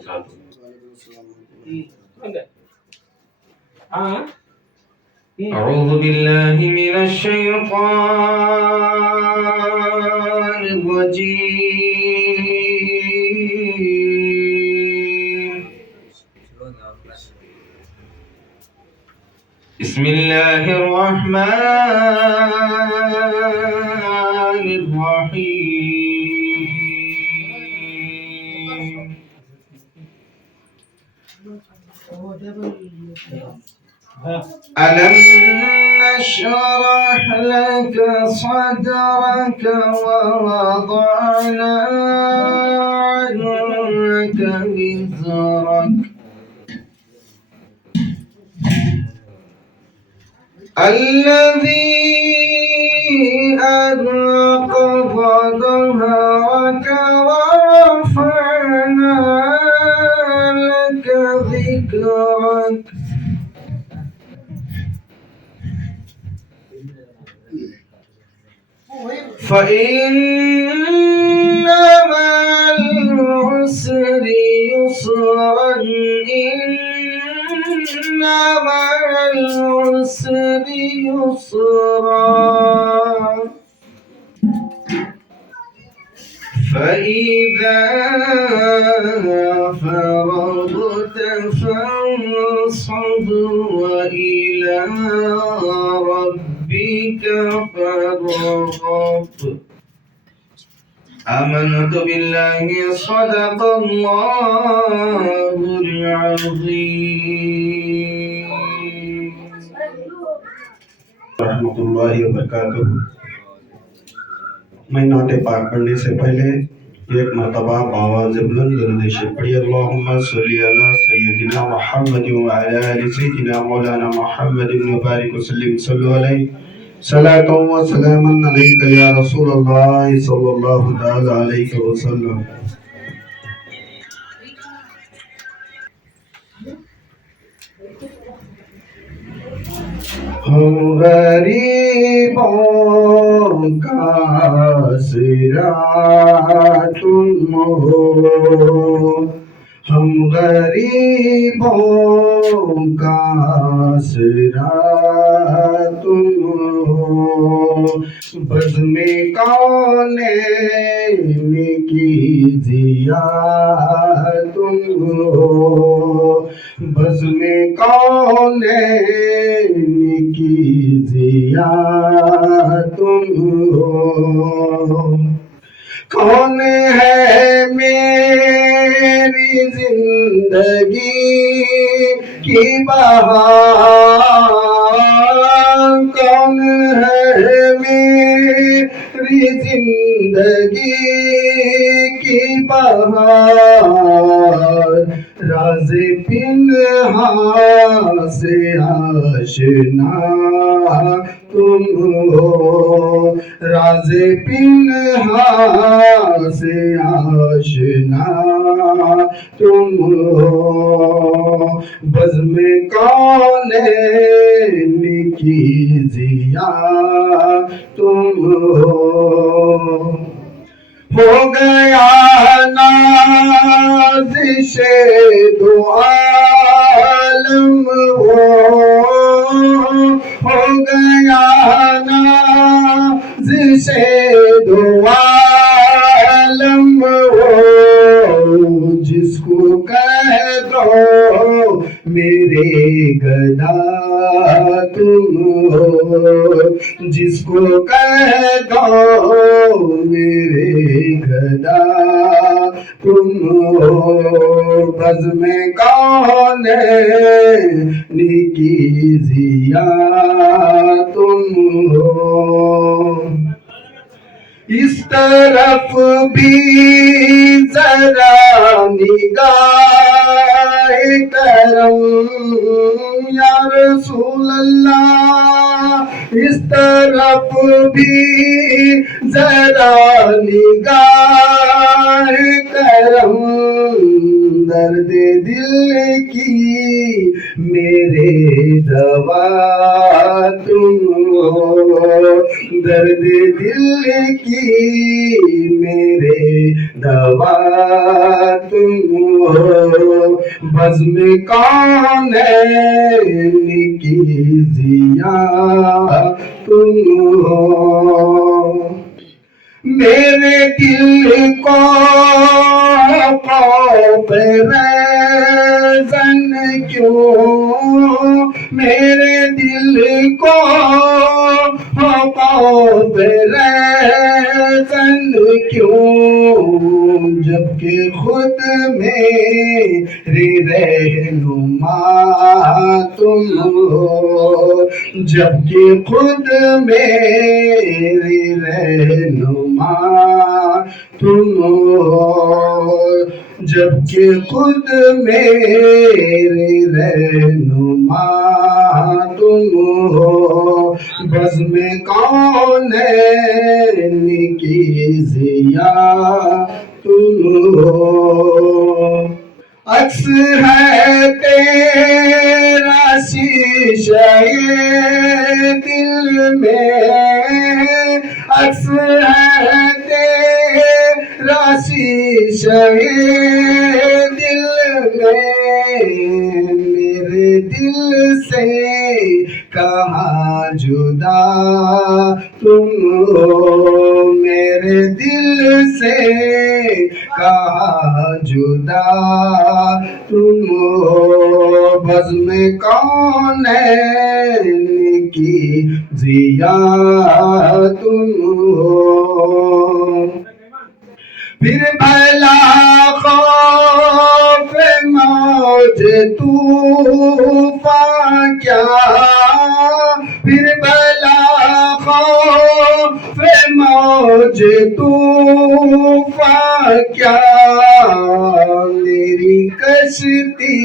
وبركاته. أعوذ بالله من الشيطان الرجيم. بسم الله الرحمن الرحيم. ألم نشرح لك صدرك ووضعنا عنك وزرك الذي أنقض ظهرك ورفعنا لك ذكرك فإن مع العسر يسرا إن مع العسر يسرا فإذا فرغت فانصب وإلى ربك فارغب. آمنت بالله صدق الله العظيم. رحمۃ اللہ وبرکاتہ. میں نعت پاک پڑھنے سے پہلے ایک مرتبہ بآواز بلند درود شریف پڑھیے. اللہم صلی علی سیدنا محمد وعلی آل سیدنا مولانا محمد مبارک وسلم. صلو علیہ صلاۃ و سلام علیک یا رسول اللہ صلی اللہ تعالی علیہ وسلم. ہم غریبوں کا آسرا تم ہو، ہم غریبوں کا آسرا تم ہو، بزم کونین کی ضیا تم ہو، بزم کونین کی ضیا تم ہو. کون ہے میری زندگی کی بہار، کون ہے میری زندگی کی بہار، راز پنہاں سے آشنا تم ہو، راز پنہاں سے آشنا تم ہو، بزم کونین کی ضیا تم ہو گیا نازش دو عالم ہو گیا نازش دو عالم ہو، جس کو کہہ دو میرے گدا تم ہو، جس کو کہہ دو میرے گدا تم ہو، بزم کونین کی ضیا تم ہو. اس طرف بھی ذرا نگاہ کرم یا رسول اللہ، اس طرف بھی ذرا نگاہ کرم، درد دل کی میرے دوا تم ہو، درد دل کی میرے دوا تم ہو، بزم کونین کی ضیا تم ہو میرے دل کو خوف رہزن کیوں میرے دل کو خوف رہزن کیوں جبکہ خود میری رہنما تم ہو جبکہ خود میری رہنما تم ہو جبکہ خود میری رہنما تم ہو بزم کونین کی ضیا تم ہو عکس ہے تیرا شیشہ دل میں عکس ہے تیرا شیشہ دل میں میرے دل سے کہاں جدا تم ہو میرے دل سے کہاں جدا تم ہو بزم کونین کی ضیا تم ہو پھر بھلا خوف موج طوفان کیا پھر بھلا خوف موج طوفان کیا میری کشتی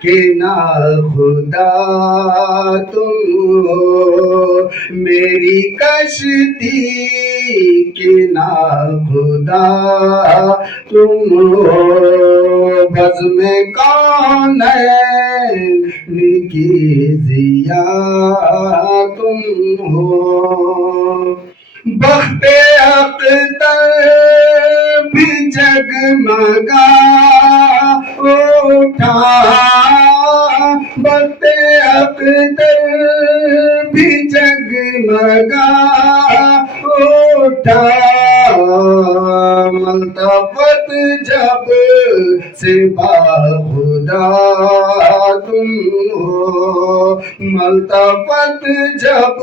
کے ناخدا تم ہو میری کشتی کے ناخدا تم ہو بزم کونین کی ضیا تم ہو بخت اختر بھی جگمگا اٹھا بخت اختر بھی جگمگا اٹھا ملتفت جب سے باخدا تم ہو ملتفت جب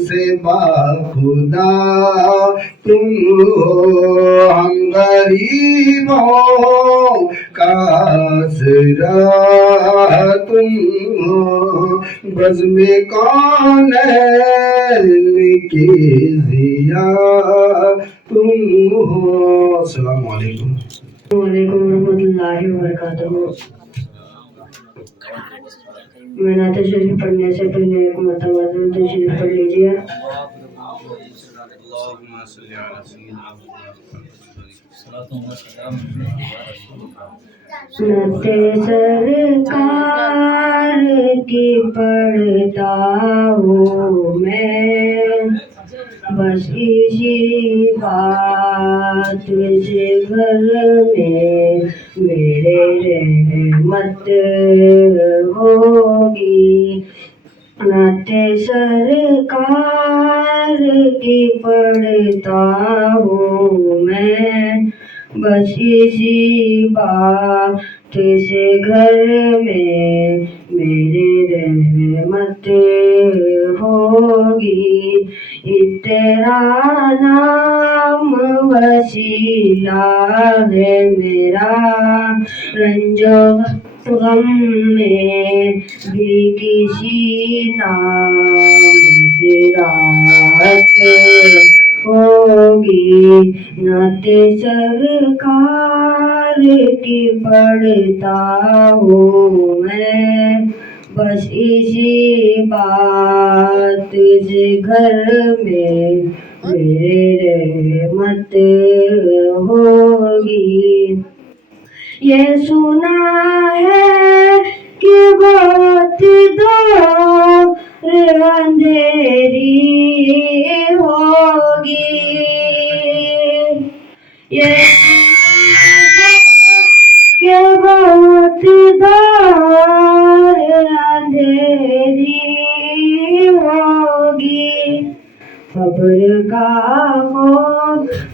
سے باخدا تم ہو ہم غریبوں کا آسرا تم ہو بزم کونین کی ضیا تم ہو السلام علیکم وعلیکم ورحمۃ اللہ وبرکاتہ میں نعت شریف پڑھنے سے پہلے ایک مرتبہ درود شریف پڑھ لیجیے اللہم صلی علی سیدنا نعت سرکار کی پڑھتا ہوں میں بس اسی بات سے گھر میں میرے رحمت ہوگی نعت سرکار کی پڑھتا ہوں میں بس اسی بات سے گھر میں میرے رحمت ہوگی تیرا نام وسیلہ ہے میرا رنج و غم میں بھی کسی نام سے راحت ہوگی نعت سرکار کی پڑھتا ہوں میں بس اسی بات سے گھر میں میرے رحمت ہوگی یہ سنا ہے کہ بہت دور اندھیری ہوگی یہ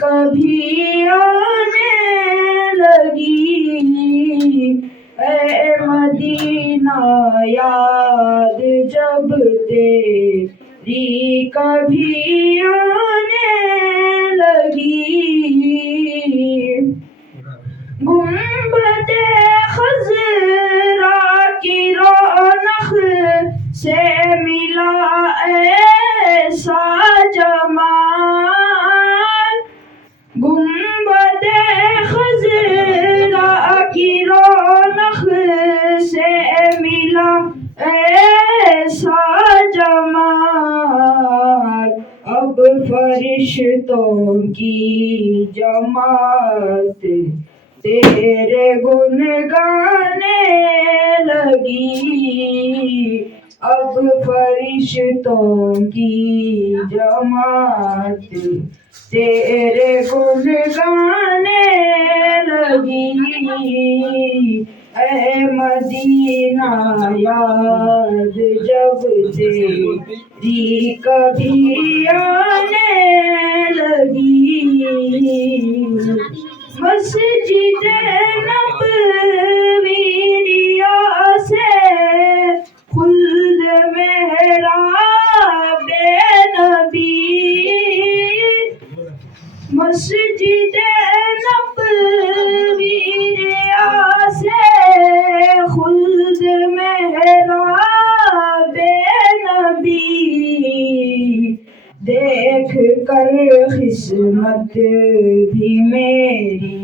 کبھی آنے لگی، اے مدینہ یاد جب تیری کبھی آنے لگی، گنبد خضرا کی رونق سے ملا ایسا جمال، گنبد خضرا کی رونق سے ملا ایسا جمال، اب فرشتوں کی جماعت تیرے گن گانے لگی، اب فرشتوں کی جماعت تیرے گن گانے لگی، اے مدینہ یاد جب تیری کبھی آنے لگی، مسجد نبوی سے خلد محراب نبی، مسجد نبوی سے خلد محراب نبی، دیکھ کر قسمت بھی میری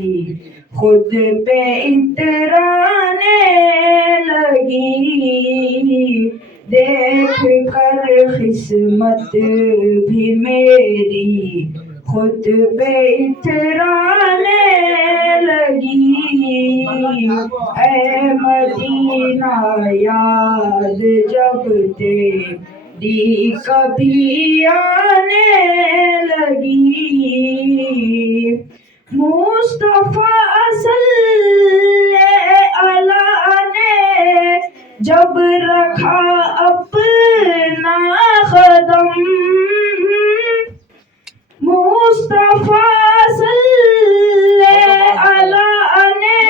خود پہ اترانے لگی، دیکھ کر قسمت بھی میری خود پہ اترانے لگی، اے مدینہ یاد جب تیری کبھی آنے لگی، مصطفیٰ صلی اللہ نے جب رکھا اپنا قدم، مصطفیٰ صلی اللہ نے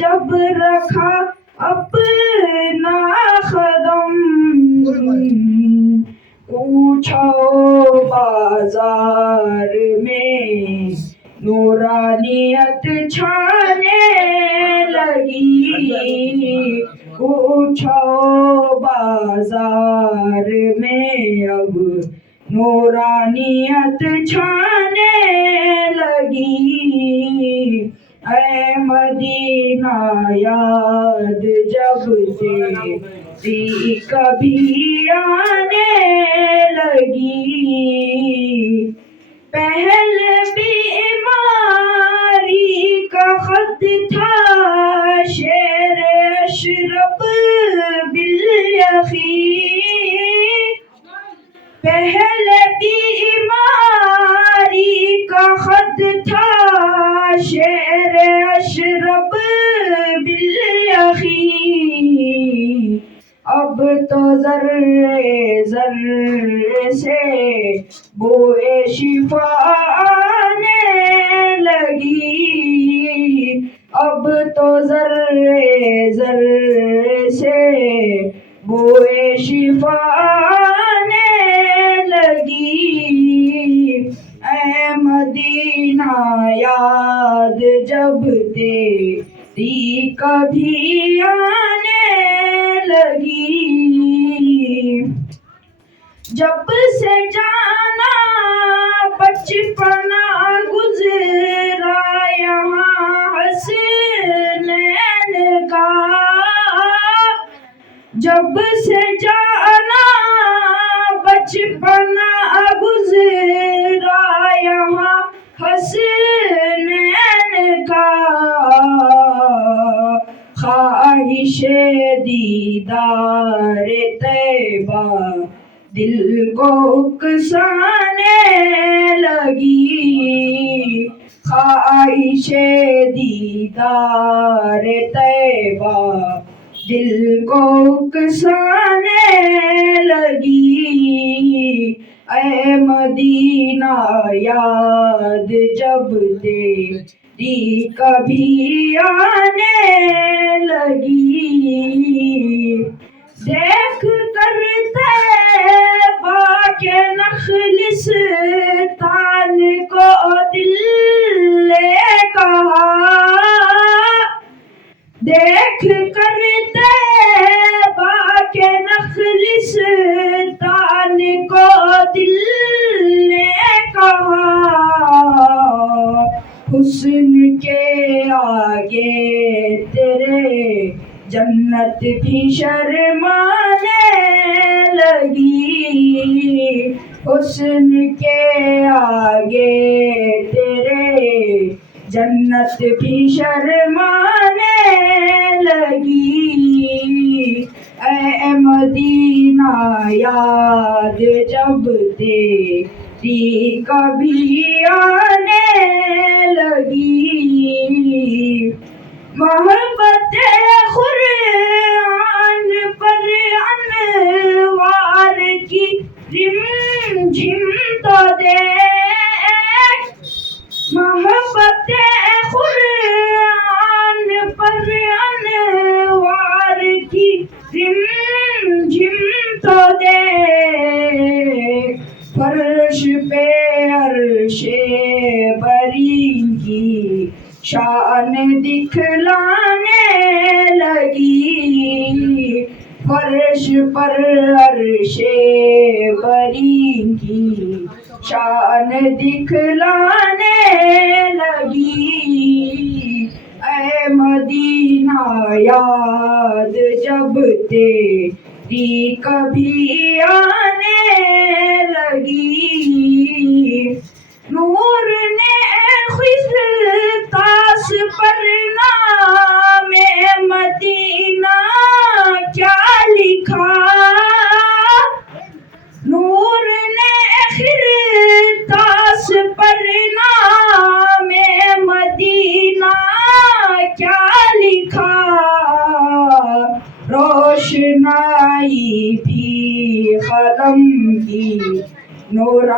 جب رکھا اپنا قدم، پوچھو بازار میں نورانیت چھانے لگی، پوچھو بازار میں اب نورانیت چھانے لگی، اے مدینہ یاد جب تیری کبھی آنے لگی، پہلے بیماری کا خط تھا شیر اشرب بالیقین، پہلے بیماری کا خط تھا شیر اشرب بالیقین، اب تو ذرے ذرے سے بوئے شفا آنے لگی، اب تو ذرے ذرے سے بوئے شفا آنے لگی، اے مدینہ یاد جب تیری کبھی آنے لگی، جب سے جانا بچپنا گزرا یہاں حسنین کا، جب سے جانا بچپنا گزرا یہاں حسنین کا، خواہش دیدار طیبہ دل کو اکسانے لگی، خواہش دیدار طیبہ دل کو اکسانے لگی، اے مدینہ یاد جب تیری کبھی آنے لگی، دیکھ کر طیبہ کے نخلستان کو دل نے کہا، دیکھ کر طیبہ کے نخلستان کو دل نے کہا، حسن کے آگے تیرے جنت بھی شرمانے لگی، حسن کے آگے تیرے جنت بھی شرمانے لگی، اے مدینہ یاد جب تیری کبھی آنے لگی، محبت قرآن پر انوار کی رم جھم تو دیکھ، محبت قرآن پر انوار کی رم جھم تو دیکھ، فرش پہ عرش بری کی شان دکھلانے لگی، فرش پر عرش بری کی شان دکھلانے لگی، اے مدینہ یاد جب تیری کبھی آنے لگی، نور نے خطاس پر نام مدینہ کیا لکھا، نور نے خطاس پر نام مدینہ کیا لکھا، روشنائی بھی قلم کی نور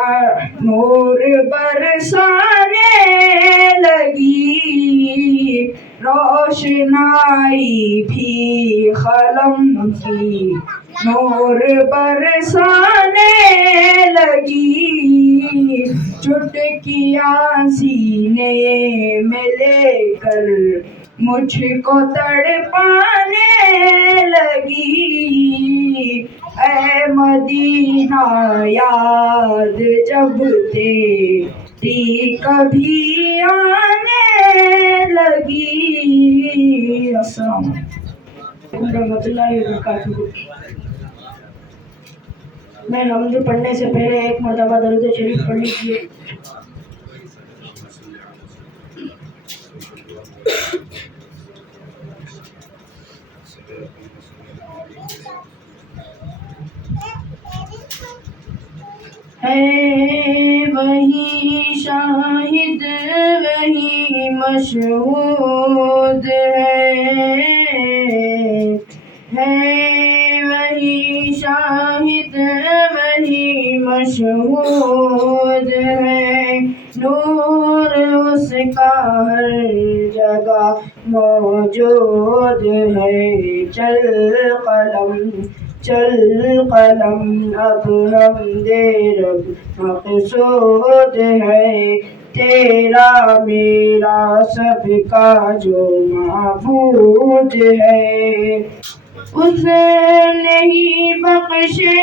برسانے لگی، روشنائی بھی قلم کی نور برسانے لگی، چٹکیاں سینے میں لے کر مجھ کو تڑپانے لگی، اے مدینہ یاد جب تیری کبھی آنے لگی۔ السلام علیکم ورحمۃ اللہ وبرکاتہ۔ میں نماز پڑھنے سے پہلے ایک مرتبہ درود شریف پڑھ لیجیے۔ ہے وہی شاہد وہی مشہود ہے وہی شاہد وہی مشہود ہے، نور اس کا ہر جگہ موجود ہے، چل قلم اب حمد رب مقصود ہے، تیرا میرا سب کا جو معبود ہے، اس نے ہی بخشے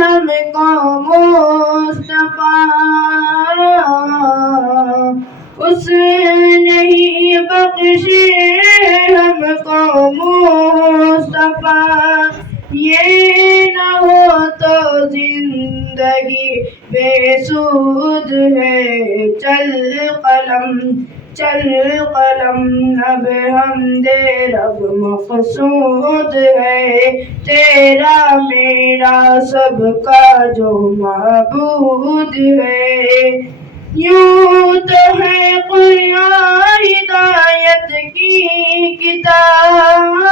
ہم کو مصطفیٰ، اس نے ہی بخشے ہم کو مصطفیٰ، یہ نہ ہو تو زندگی بے سود ہے، چل قلم اب حمد رب مقصود ہے، تیرا میرا سب کا جو معبود ہے، یوں تو ہے قرآن ہدایت کی کتاب،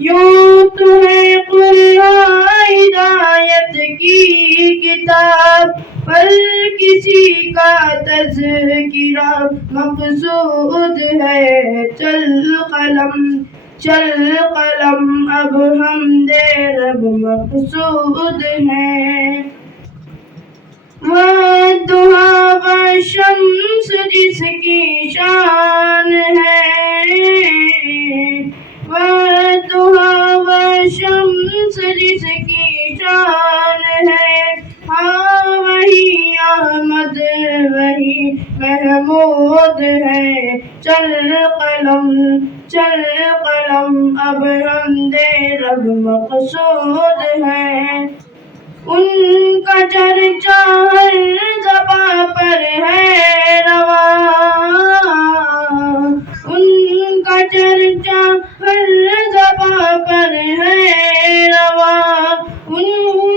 یوں تو ہے قرآن ہدایت کی مقصود ہے، چل قلم اب حمد رب مقصود ہے۔ والضحیٰ والشمس جس کی شان ہے، والضحیٰ والشمس جس کی شان ہے، ہاں وہی احمد وہی محمود ہے۔ چل قلم اب حمد رب مقصود ہے۔ ان کا چرچا ہر زباں پر ہے رواں، ان کا چرچا ہر زباں پر ہے رواں، ان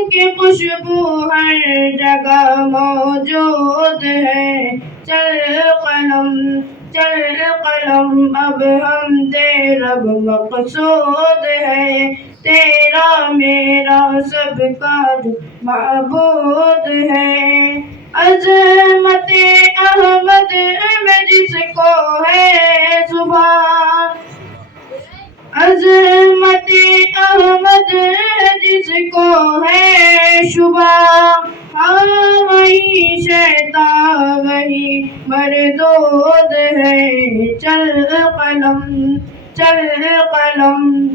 کی خوشبو ہر جگہ موجود ہے۔ چل قلم اب حمد رب مقصود ہے، تیرا میرا سب کا جو معبود ہے۔ عظمت احمد میں جس کو ہے زبان، عظمت احمد جس کو ہے شبہ، ہاں وہی شیطان وہی مردود ہے۔ چل قلم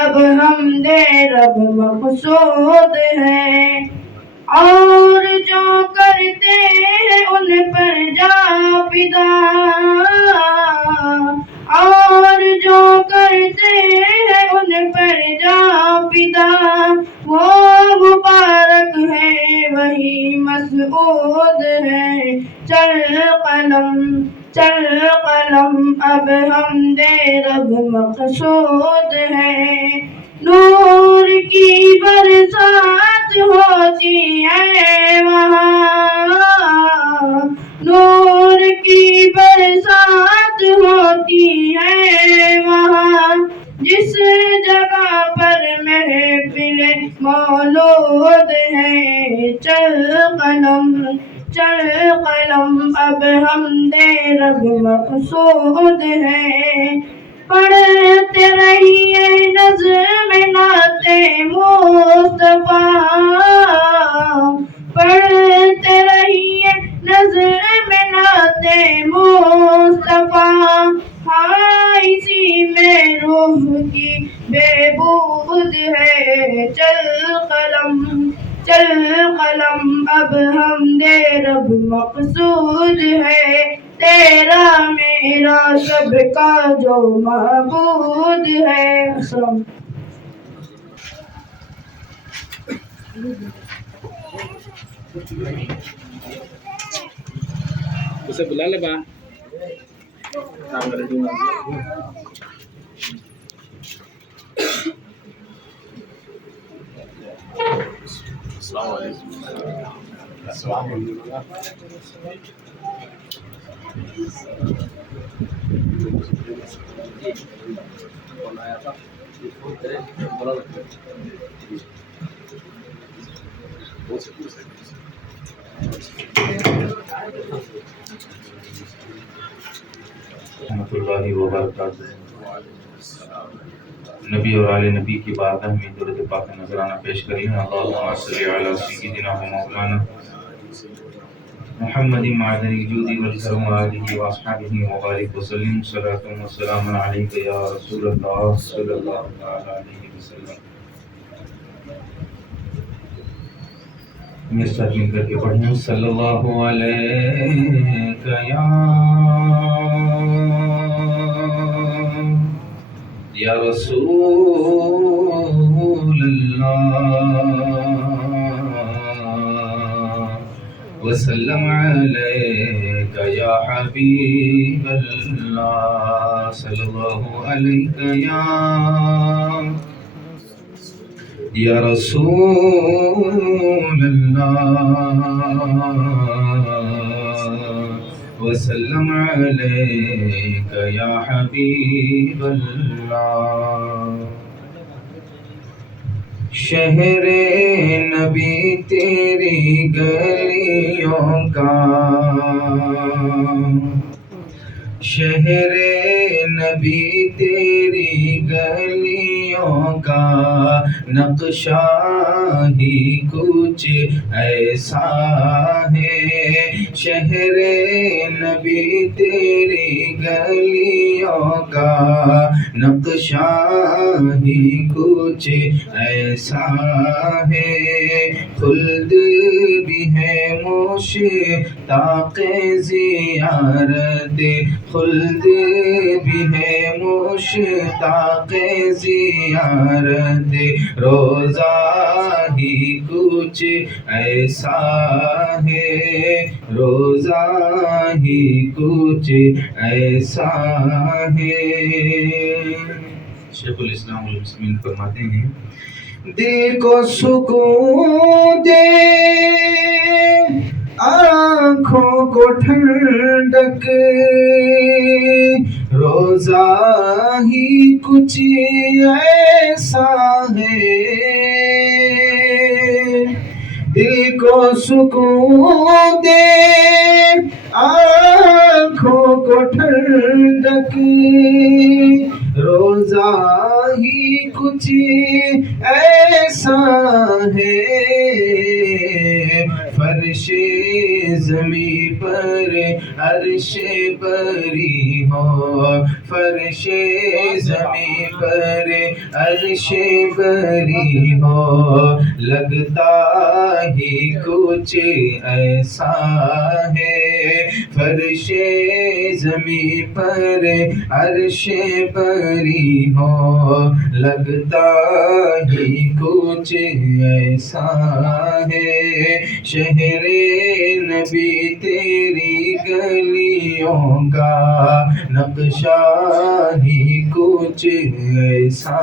اب حمد رب مقصود ہے۔ اور جو کرتے ہیں ان پر جا فدا، اور جو کرتے ہیں ان پر جا فدا، وہ مبارک ہے وہی مسعود ہے۔ چل قلم اب حمد رب مقصود ہے۔ نور کی برسات ہوتی ہے وہاں، نور کی برسات ہوتی ہے وہاں، جس جگہ پر محفل مولود ہے۔ چل قلم اب حمد رب مقصود ہے۔ پڑھتے رہیے نظم نعت مصطفیٰ، پڑھتے رہیے نظم نعت مصطفیٰ، ہاں اسی میں روح کی بہبود ہے۔ چل قلم اب حمد رب مقصود ہے، تیرا میرا سب کا جو معبود ہے۔ السلام اسے بلا لے با السلام علیکم۔ رحمۃ اللہ وبرکاتہ۔ نبی اور آل نبی کی بارگاہ میں درود پاک نذرانہ پیش کریں۔ اللہم صلی علی سیدنا و مولانا محمد معدن الجود والکرم وآلہ واصحابہ وبارک وسلم۔ صلاۃ و سلام علیک یا رسول اللہ صلی اللہ علیہ وسلم۔ میرے ساتھ مل کر کے پڑھیں، صلی اللہ علیہ یا رسول اللہ، وسلم علیک یا حبیب اللہ، صلی اللہ علیک یا رسول اللہ، وسلم علیک یا حبیب اللہ۔ شہر نبی تیری گلیوں کا شہر نبی تیری گلیوں کا نقشہ ہی کچھ ایسا ہے، شہر نبی تیری گلیوں کا نقشہ ہی کچھ ایسا ہے، خلد بھی ہے مشتاق زیارت، خلد بھی ہے مشتاق زیارت، روزہ ہی کچھ ایسا ہے، روزہ ہی کچھ ایسا ہے۔ شیخ الاسلام المسلمین فرماتے ہیں، دل کو سکون دے، آنکھوں کو ٹھنڈک، روزہ ہی کچھ ایسا ہے، دل کو سکون دے، آنکھوں کو ٹھنڈک، روزہ ہی کچھ ایسا ہے، فرش زمیں پر عرش بری ہو، فرش زمیں پر عرش بری ہو، لگتا ہی کچھ ایسا ہے، فرش زمیں پر عرش بری ہو، لگتا ہی کچھ ایسا ہے، شہر نبی تیری گلیوں کا نقشہ ہی کچھ ایسا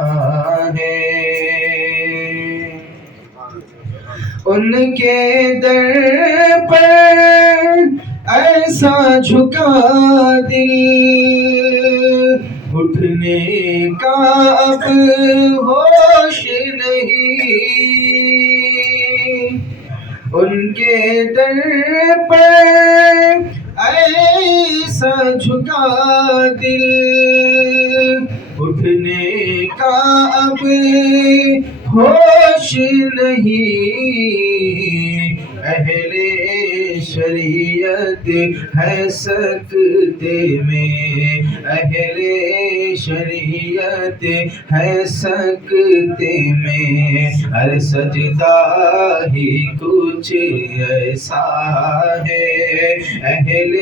ہے، ان کے در پر ایسا جھکا دل، اٹھنے کا اب ہوش نہیں، ان کے در پر ایسا جھکا دل، اٹھنے کا اب ہوش نہیں، اہل شریعت ہے سکتے میں، اہل شریعت ہے سکتے میں، ہر سجدہ ہی کچھ ایسا ہے، اہل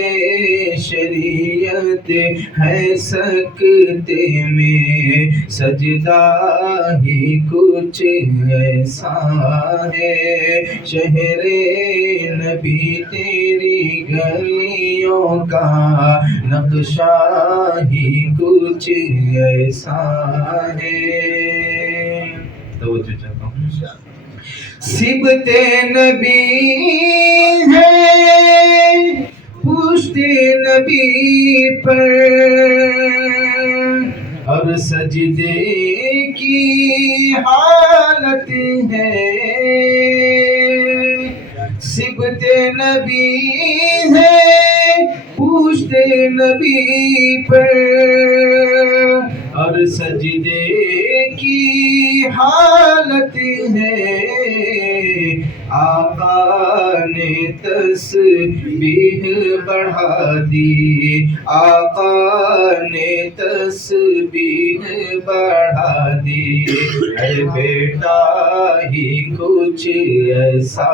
شریعت ہے سکتے میں، سجدہ ہی کچھ ایسا ہے، شہر نبی تیری گلیوں کا نقشہ ہی کچھ ایسا ہے۔ توجہ چاہتا ہوں، صبت نبی ہے پشت نبی پر، اور سجدے کی حالت ہے، صبت نبی ہے پشت نبی پر، اور سجدے کی حالت ہے، آقا نے تسبیح بڑھا دی، آقا نے تسبیح بڑھا دی، اے بیٹا ہی کچھ ایسا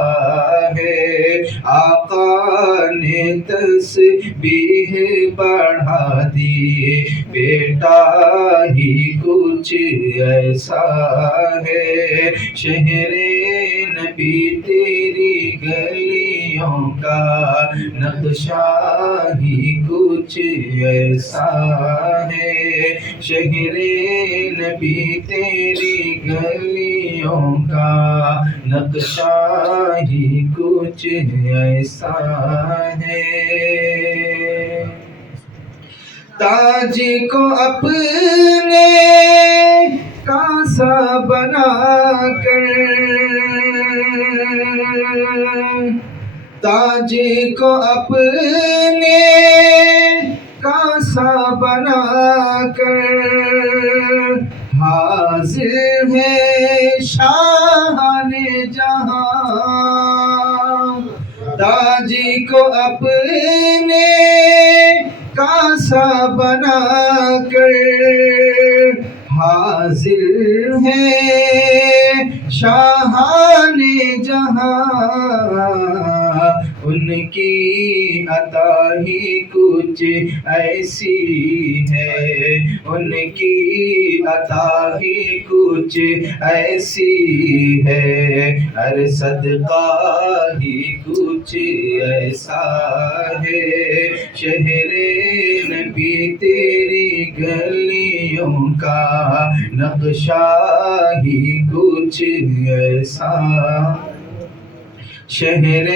ہے، آقا نے تسبیح بڑھا دی، بیٹا ہی کچھ ایسا ہے، شہر نبی تیری گلیوں کا نقشہ ہی کچھ ایسا ہے، شہر نبی تیری گلیوں کا نقشہ ہی کچھ ایسا ہے، تاج کو اپنے کاسا بنا کر، تاج کو اپنے کاسا بنا کر حاضر ہے شاہان جہاں، ان کی عطا ہی کچھ ایسی ہے، ان کی عطا ہی کچھ ایسی ہے، ہر صدقہ ہی کچھ ایسا ہے، شہر نبی تیری گلیوں کا نقشہ ہی کچھ ایسا، شہر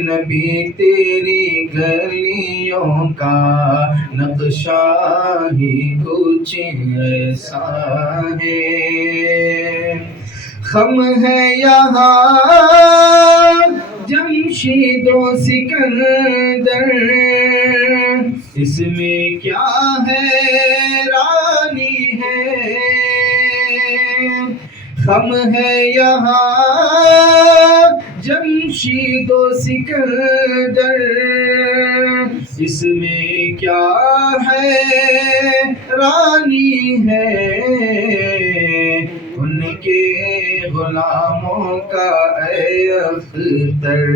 نبی تیری گلیوں کا نقشہ ہی کچھ ایسا ہے، خم ہے یہاں جمشید و سکندر، اس میں کیا حیرانی ہے، خم ہے یہاں جمشید و سکندر، اس میں کیا حیرانی ہے، ان کے غلاموں کا اے اختر،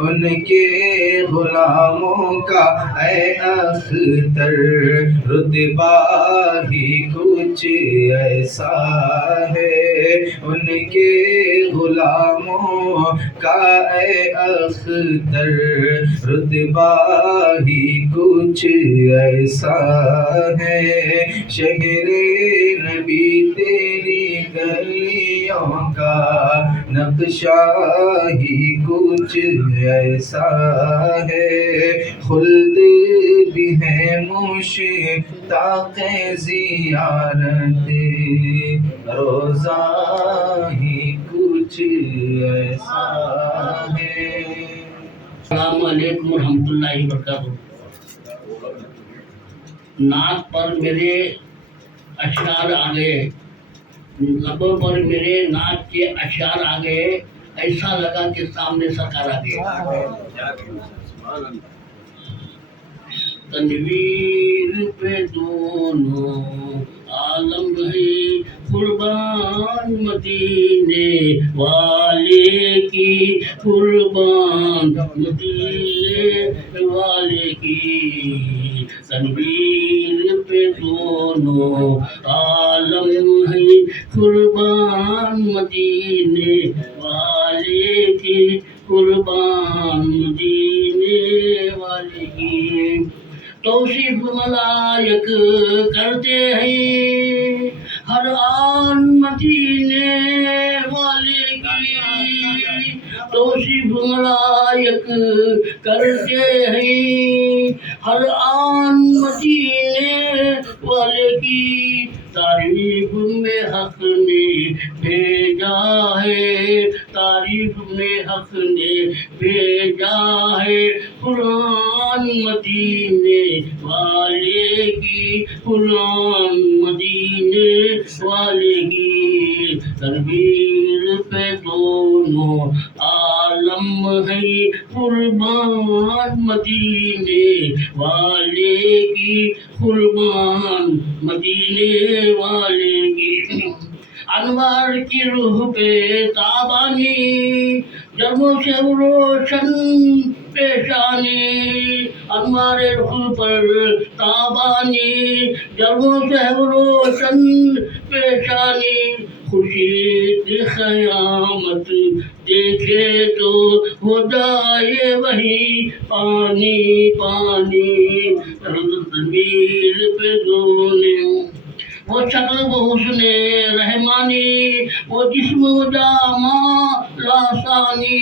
ان کے غلاموں کا اے اختر، رتبہ ہی کچھ ایسا ہے، ان کے غلاموں کا اے اختر، رتبہ ہی کچھ ایسا ہے، شہر نبی تیری گلیوں کا نقشہ ہی کچھ ایسا ہے، خلد بھی ہے مشتاق زیارت روزہ ہی کچھ ایسا ہے۔ السلام علیکم ورحمۃ اللہ وبرکاتہ۔ نعت پر میرے اشعار آ گئے، لبوں پر میرے نعت کے اشعار آ گئے، ایسا لگا کہ سامنے سرکار آ گئے۔ تنویر پہ دونوں عالم ہے قربان مدینے والے کی، قربان مدینے والے کی، تنویر پہ دونوں عالم ہے قربان مدینے والے کی، قربان مدینے والے کی، توصیف ملائک کرتے ہیں ہر آن مدینے والے کی، توصیف ملائک کرتے ہیں ہر آن مدینے والے کی، تعریف میں حق نے بھیجا ہے، تعریف میں حق نے بھیجا ہے، قرآن مدینے والے کی، قرآن مدینے والے کی، تنویر پہ دونوں عالم ہے قربان مدینے والے کی، قربان مدینے والے کی، انوار کی روح پہ تابانی جرموں سے روشن پیشانی، انوار روح پر تابانی جرموں سے روشن پیشانی، خوشی قیامت دیکھے تو ہو جائے وہی پانی پانی، تنویر پہ دونوں وہ شکل و حسن رحمانی، وہ جسم و جامہ لاسانی،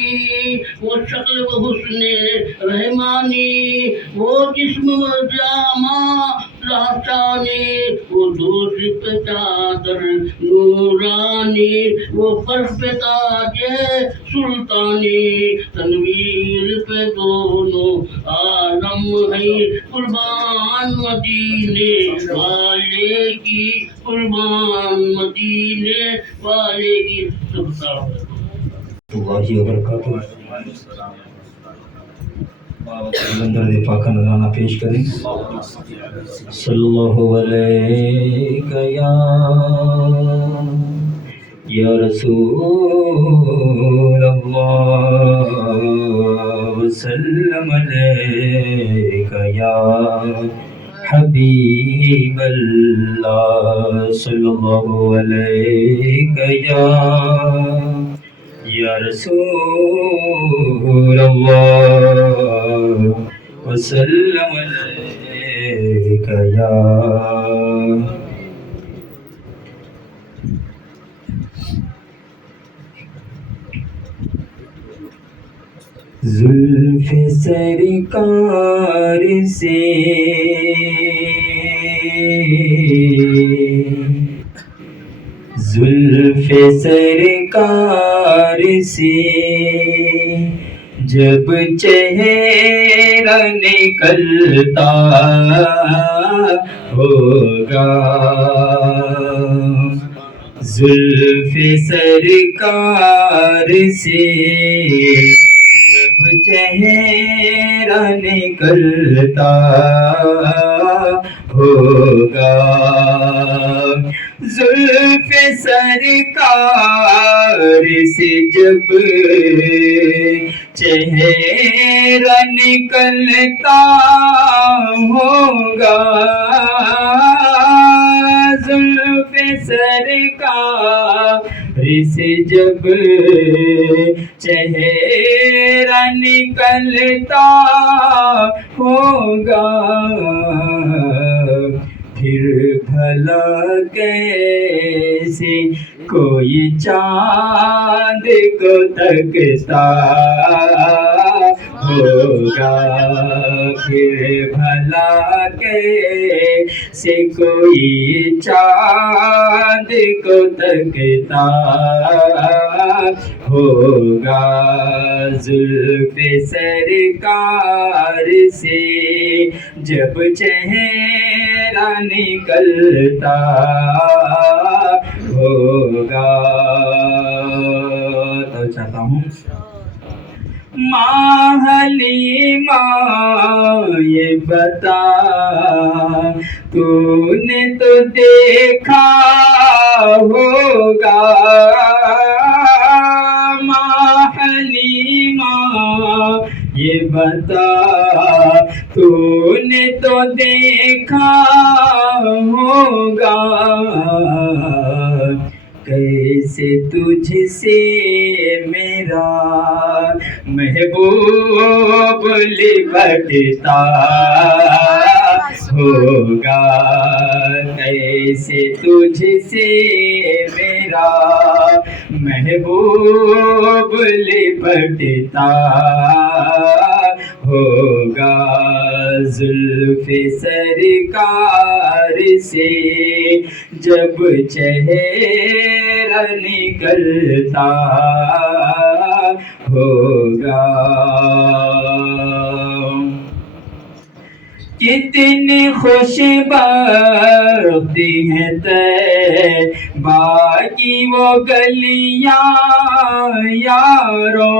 وہ شکل و حسن رحمانی، وہ جسم و جامہ لاسانی، وہ دوش پہ چادر نورانی، وہ فرش پہ تاج سلطانی، تنویر پہ دونوں عالم ہے قربان مدینے والے کی، قربان مدینے والے کی، سبحان اللہ وبرکاتہ۔ درد پاک کا نذرانہ پیش کریں. صلی اللہ علیہ یا رسول اللہ وسلم علیک یا حبیب اللہ صلی اللہ علیک یا رسول اللہ وسلم علیک یا زلف سرکار سے زلف سرکار سے جب چہرہ نکلتا ہوگا زلف سرکار سے جب چہرہ نکلتا ہوگا زلف سرکار سے جب چہرہ نکلتا ہوگا زلف سرکار سے جب چہرہ نکلتا ہوگا پھر بھلا کیسے کوئی چاند کو تکتا ہوگا پھر بھلا کیسے کوئی چاند کو تکتا ہوگا زلف سرکار سے جب چہرہ نکلتا ہوگا. تو چاہتا ہوں ماں حلیمہ یہ بتا تو نے تو دیکھا ہوگا ماں حلیمہ یہ بتا تو نے تو دیکھا ہوگا کیسے تجھ سے میرا محبوب لپٹتا ہوگا کیسے تجھ سے میرا محبوب لپٹتا ہوگا زلف سرکار سے جب چہرہ نکلتا ہوگا. کتنی خوش بختی ہیں طیبہ کی وہ گلیاں یارو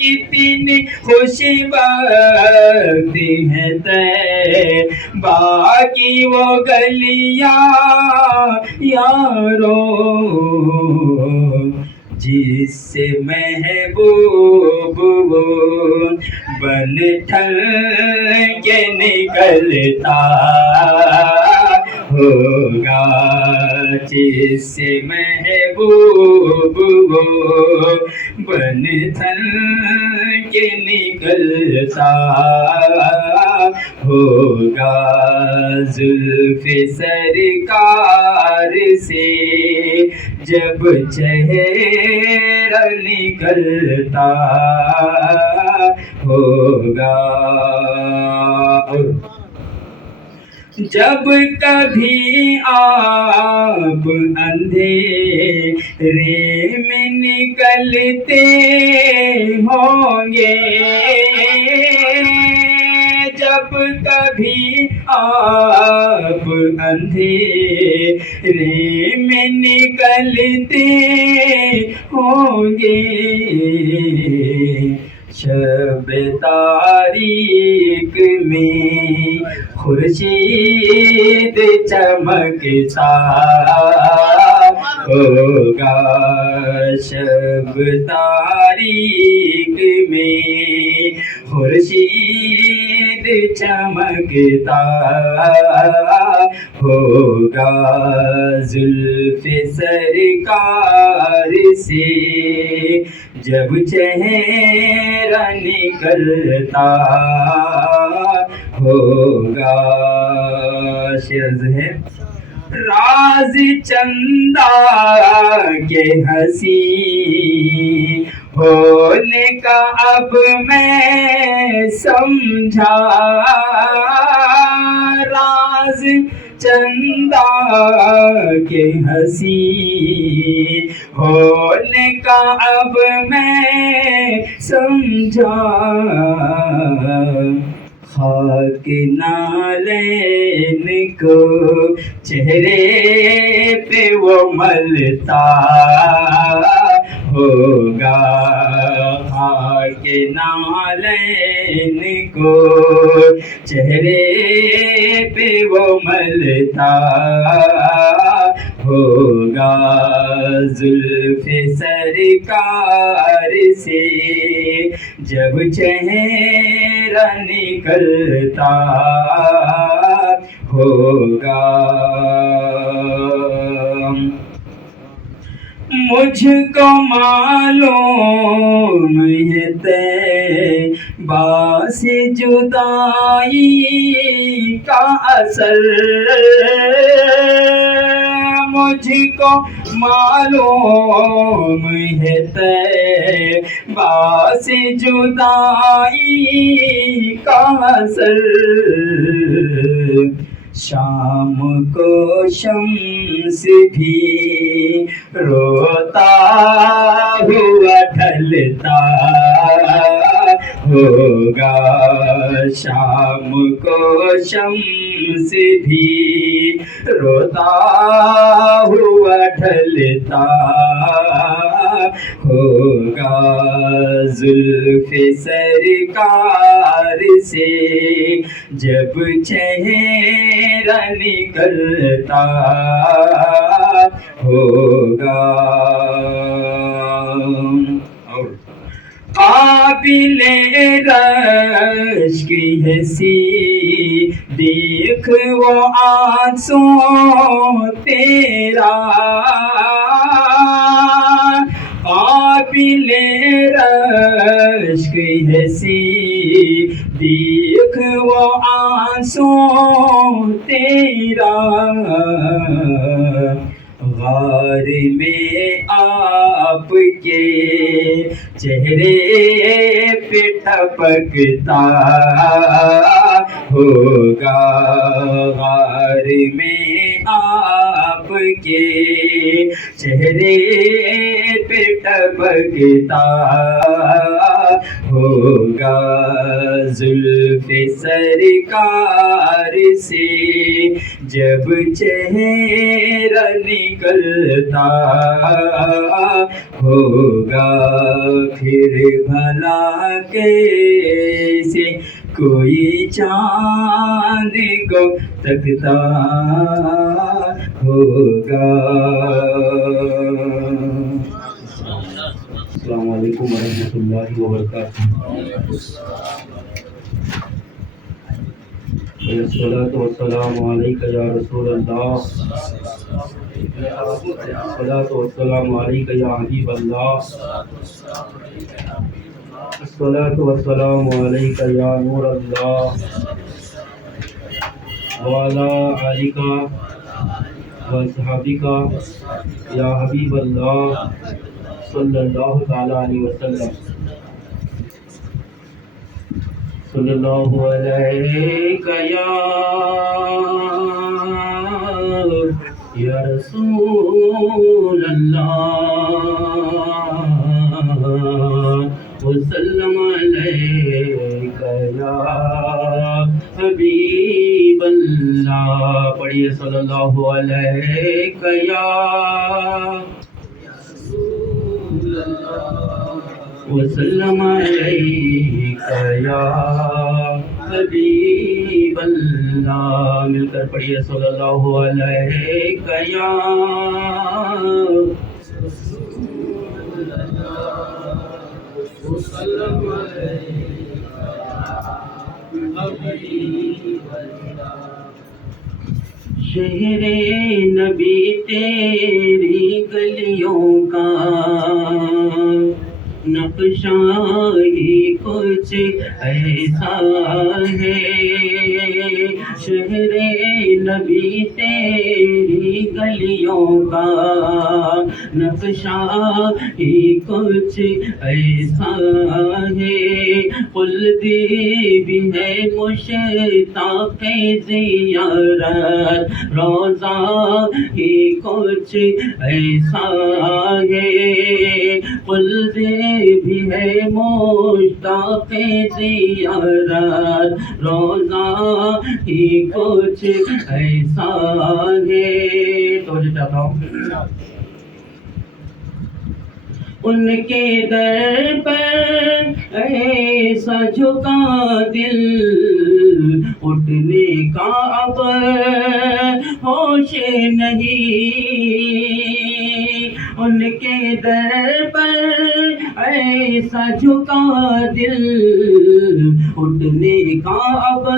کتنی خوش بختی ہیں طیبہ کی وہ گلیاں یارو جس سے محبوب بن ٹھن کے نکلتا ہوگا جس سے محبوب بن ٹھن کے نکلتا ہوگا زلف سرکار سے جب چہرہ نکلتا ہوگا. جب کبھی آپ اندھیرے میں نکلتے ہوں گے جب کبھی آپ اندھیرے میں نکلتے ہوں گے شب تاریک میں خورشید چمکتا ہوگا، شب تاریک میں خورشید چمکتا ہوگا، زلف سرکار سے جب چہرہ نکلتا ہوگا۔ شعر ہے راز چندہ کے ہنسی ہونے کا اب میں سمجھا، راز چندہ کے ہنسی ہونے کا اب میں سمجھا، خاک نالین کو چہرے پہ وہ ملتا ہوگا، خاک نالین کو چہرے پہ وہ ملتا ہوگا، زلف سرکار سے جب چہرہ نکلتا ہوگا۔ مجھ کو معلوم ہے طیبہ سے جدائی کا اثر، مجھ کو معلوم ہے طیبہ سے جدائی کا اثر، شام کو شمس بھی روتا ہوا ڈھلتا ہوگا، شام کو شمس بھی روتا ہوا ڈھلتا ہوگا، زلف سرکار سے جب چہرہ نکلتا ہوگا۔ اور قابل رشک حسی دیکھ وہ آنسو تیرا، قابل رشک حسی دیکھ وہ آنسو تیرا، غار میں آپ کے چہرے پہ ٹپکتا ہوگا، غار میں آپ کے چہرے پہ ٹپکتا ہوگا، زلف سرکار سے جب چہرہ نکلتا ہوگا، پھر بھلا کیسے کوئی چاند کو تکتا ہوگا۔ السلام علیکم ورحمۃ اللہ وبرکاتہ۔ الصلاۃ والسلام علیک یا رسول اللہ، الصلاۃ والسلام علیک یا حبیب اللہ، الصلاۃ والسلام علیک یا نور اللہ، وعلی آلک وصحبک یا حبیب اللہ صلی اللہ تعالی علیہ وسلم، صلی اللہ علیہ یا رسول اللہ، وسلم علیک یا حبیب اللہ۔ پڑھیے صلی اللہ علیہ یا وسلم علیکہ یا حبیب اللہ. مل کر پڑھیے صلی اللہ علیہ یا شہر نبی تیری گلیوں کا نقشہ ہی کچھ ایسا ہے. شہر نبی تیری گلیوں کا نقشہ ہی کچھ ایسا ہے. خلدی بھی ہے مشتاق زیارت روضہ ہی کچھ ایسا ہے. خلدی بھی ہے مشتاق زیارت روضہ ہی کچھ ایسا ہے. توجہ چاہتا ہوں. ان کے در پر ایسا جھکا دل اٹھنے کا اب ہوش نہیں. ان کے در پر ایسا جھکا دل اٹھنے کا اب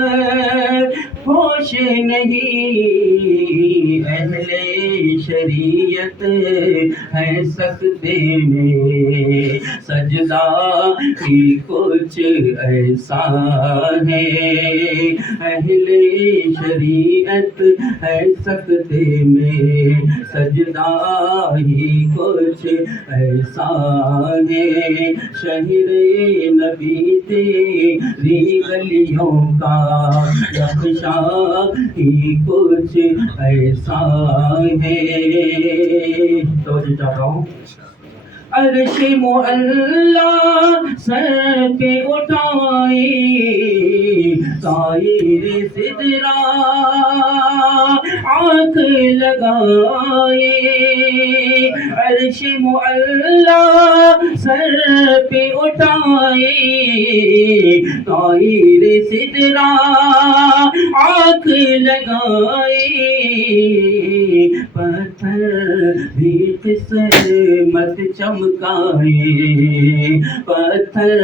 ہوش نہیں. اہل شریعت ہے سجدے میں سجدہ ہی کچھ ایسا ہے. اہل شریعت ہے سجدے میں سجدہ ہی کچھ ایسا ہے. شہر نبی تیری گلیوں کا نقشہ ہی کچھ ایسا ہے. توجہ چاہتا ہوں. عرش معلا سر پہ اٹھائی طائر سدرا آنکھ لگائے. عرش معلا سر پہ اٹھائی طائر سدرا آنکھ لگائے. پتھر بھی قسمت چمکائے. پتھر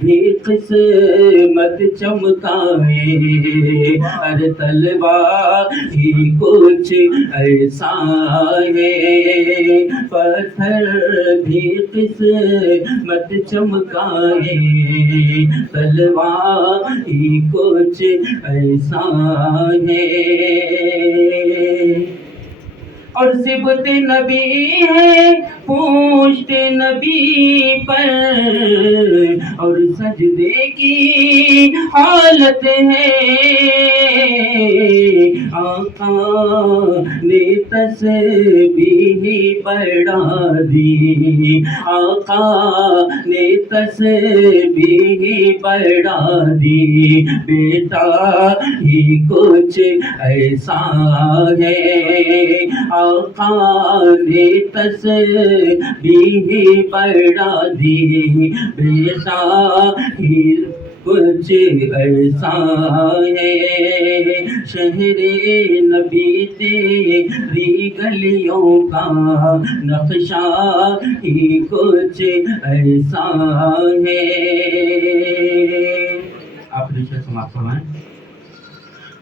بھی قسمت چمکائے. ہر تلوار ہی کچھ ایسا ہے. پتھر بھی قسمت چمکائے. تلوار ہی کچھ ایسا ہے. اور صبت نبی ہے پوشت نبی پر اور سجدے کی حالت ہے. آقا نے تسبیح بڑھا دی. آقا نے تسبیح بڑھا دی. بیٹا ہی کچھ ایسا ہے. آقا نے تسبیح بڑھا دی. بیٹا ہی کچھ ایسا ہے. شہر نبی تیری گلیوں کا نقشہ ہی کچھ ایسا ہے. آپ رشتہ سماعت فرمائیں.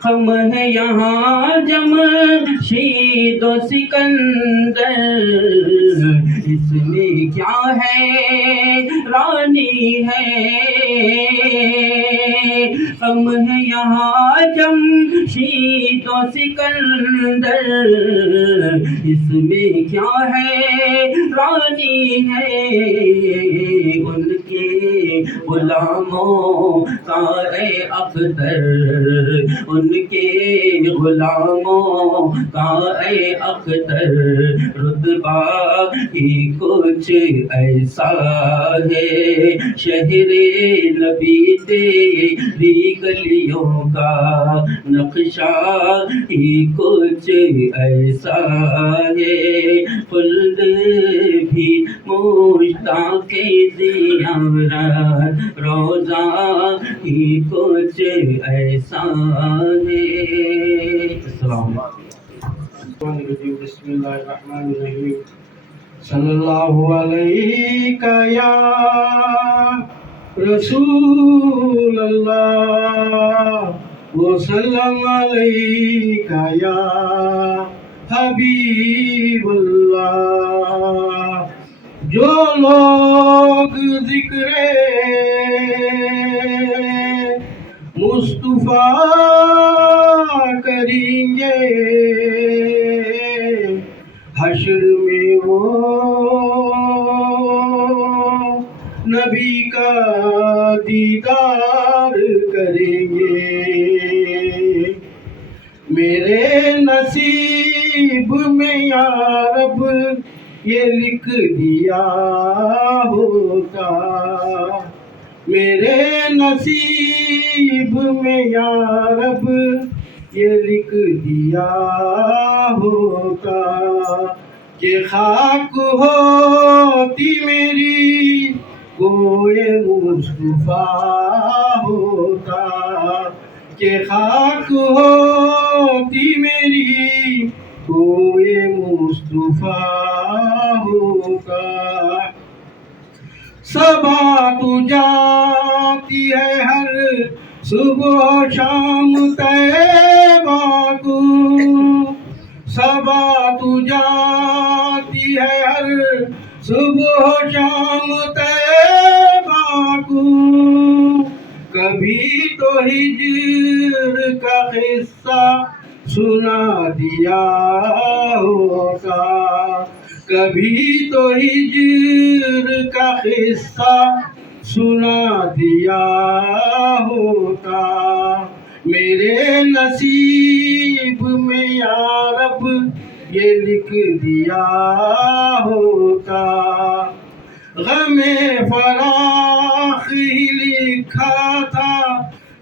ہم ہے یہاں جمشید و سکندر اس میں کیا ہے رانی ہے. ہم ہے یہاں جمشید و سکندر اس میں کیا ہے رانی ہے. ان کے غلاموں کا اے اختر ان کے غلاموں کا اے اختر رتبہ ہی کچھ ایسا ہے. شہر نبی تیری گلیوں کا نقشہ ہی کچھ ایسا ہے. خلد بھی مشتاق زیارت روزہ ہی کچھ ایسا ہے. السلام علیکم. بسم اللہ الرحمن الرحیم. صلی اللہ علیہ یا رسول اللہ وسلم علیک یا حبیب اللہ. جو لوگ ذکر مصطفیٰ کریں گے حشر میں وہ نبی کا دیدار کریں گے. میرے نصیب میں یا رب یہ لکھ دیا ہوتا. میرے نصیب میں یا رب یہ لکھ دیا ہوتا کہ خاک ہوتی میری گوئے مصطفیٰ ہوتا. کہ خاک ہوتی میری گوئے مصطفیٰ ہوتا. صبا تو جاتی ہے ہر صبح و شام طیبہ کو. صبا تو جاتی ہے ہر صبح و شام طیبہ کو. کبھی تو ہجر کا قصہ سنا دیا ہوتا. کبھی تو ہجر کا قصہ سنا دیا ہوتا. میرے نصیب میں یا رب یہ لکھ دیا ہوتا. غم فراق ہی لکھا تھا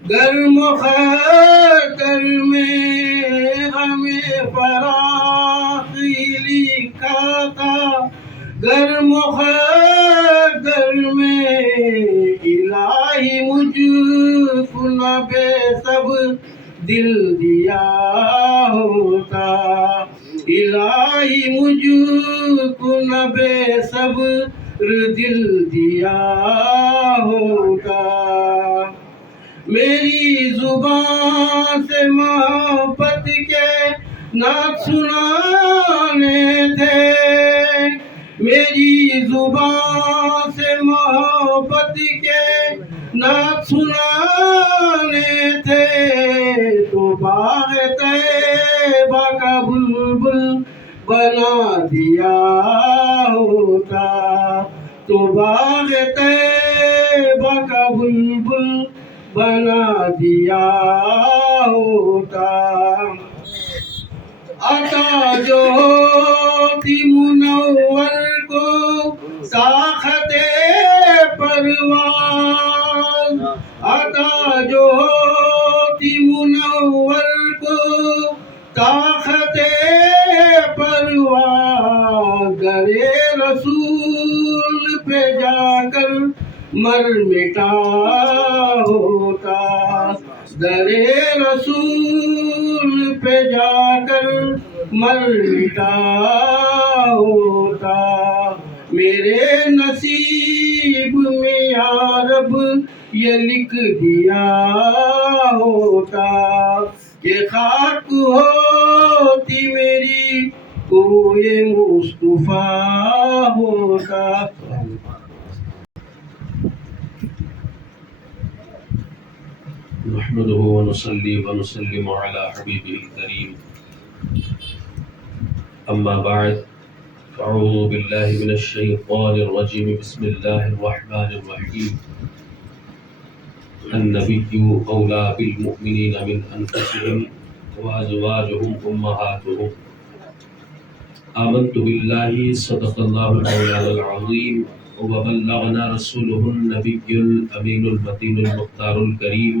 گرم خطر میں. غم فراق ہی لکھا تھا گرم خطر میں. الہی مجھ کو نہ بے صبر دل دیا ہوتا. الہی مجھ کو نہ بے صبر دل دیا ہوتا. میری زبان سے محبت کے نعت سنانے تھے. میری زبان سے محبت کے نعت سنانے تھے. تو باغ طیبہ کا بلبل بنا دیا ہوتا. تو باغ طیبہ کا بلبل بنا دیا ہوتا. عطا جو ہوتی منور کو طاقت پرواز. عطا جو ہوتی منور کو طاقت پرواز. درے رسول پہ جا کر مر مٹا ہوتا. درے رسول پہ جا کر مر مٹا ہوتا. میرے نصیب میں یا رب یہ لکھ دیا ہوتا کہ خاک ہوتی میری کوئی مصطفیٰ ہوتا. نحمده ونصلي ونسلم على حبيبه الكريم. أما بعد فأعوذ بالله من الشيطان الرجيم. بسم الله الرحمن الرحيم. النبي أولى بالمؤمنين من أنفسهم وأزواجهم أمهاتهم. آمنت بالله صدق الله المولانا العظيم وبلغنا رسوله النبي الأمين المتين المختار الكريم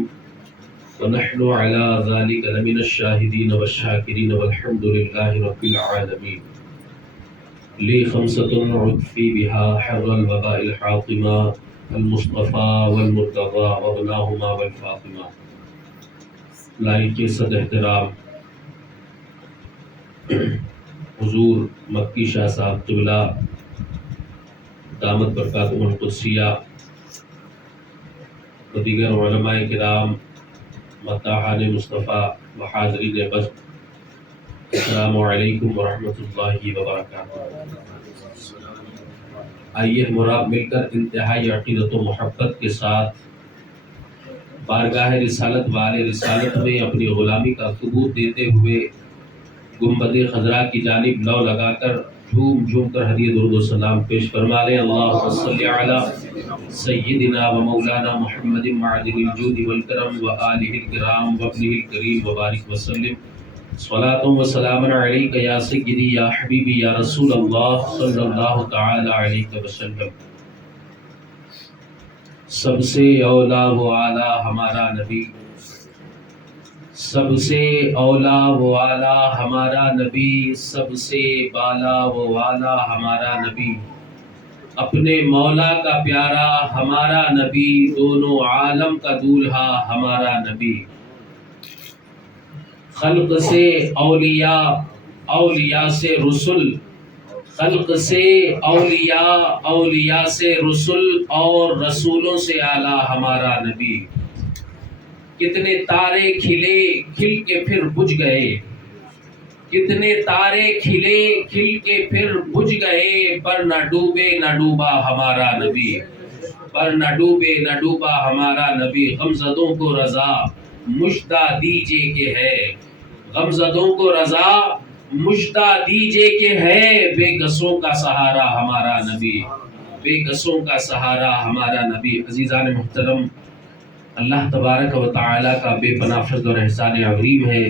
ونحن على ذلك لمن الشاهدين والشاكرين والحمد لله رب العالمين. لی خمسۃ عطفی بہا حر الوباء الحاطمہ المصطفیٰ والمرتضیٰ وابناہما والفاطمہ۔ لائق صد احترام حضور مکی شاہ صاحب قبلہ دامت برکاتہم القدسیہ و دیگر علماء کرام، مداحان مصطفیٰ و حاضرین بس، السلام علیکم ورحمۃ اللہ وبرکاتہ۔ آئیے ہم اور آپ مل کر انتہائی عقیدت و محبت کے ساتھ بارگاہ رسالت والے رسالت میں اپنی غلامی کا ثبوت دیتے ہوئے گنبد خضرا کی جانب لو لگا کر جھوم جھوم کر ہدیہ درود و سلام پیش فرما لیں۔ اللہم صلی علی سیدنا و مولانا محمد معدن الجود والکرم و آلہ الکرام و ابنہ الکریم وبارک وسلم۔ صلاۃ و سلام علیک یا سیدی یا حبیبی یا رسول اللہ صلی اللہ تعالی علیہ وسلم۔ سب سے اولا و اعلیٰ ہمارا نبی، سب سے اولا و اعلیٰ ہمارا نبی، سب سے بالا و اعلیٰ ہمارا نبی، اپنے مولا کا پیارا ہمارا نبی، دونوں عالم کا دولہا ہمارا نبی۔ خلق سے اولیاء، اولیاء سے رسل، خلق سے اولیاء، اولیاء سے رسل، اور رسولوں سے اعلیٰ ہمارا نبی۔ کتنے تارے کھلے کھل کے پھر بجھ گئے، کتنے تارے کھلے کھل کے پھر بجھ گئے، پر نہ ڈوبے نہ ڈوبا ہمارا نبی، پر نہ ڈوبے نہ ڈوبا ہمارا نبی۔ غمزدوں کو رضا مژدہ دیجیے کہ ہے، غمزدوں کو رضا مژدہ دیجیے کہ ہے، بے کسوں کا سہارا ہمارا نبی، بے کسوں کا سہارا ہمارا نبی۔ عزیزان محترم، اللہ تبارک و تعالیٰ کا بے پناہ فضل اور احسان عظیم ہے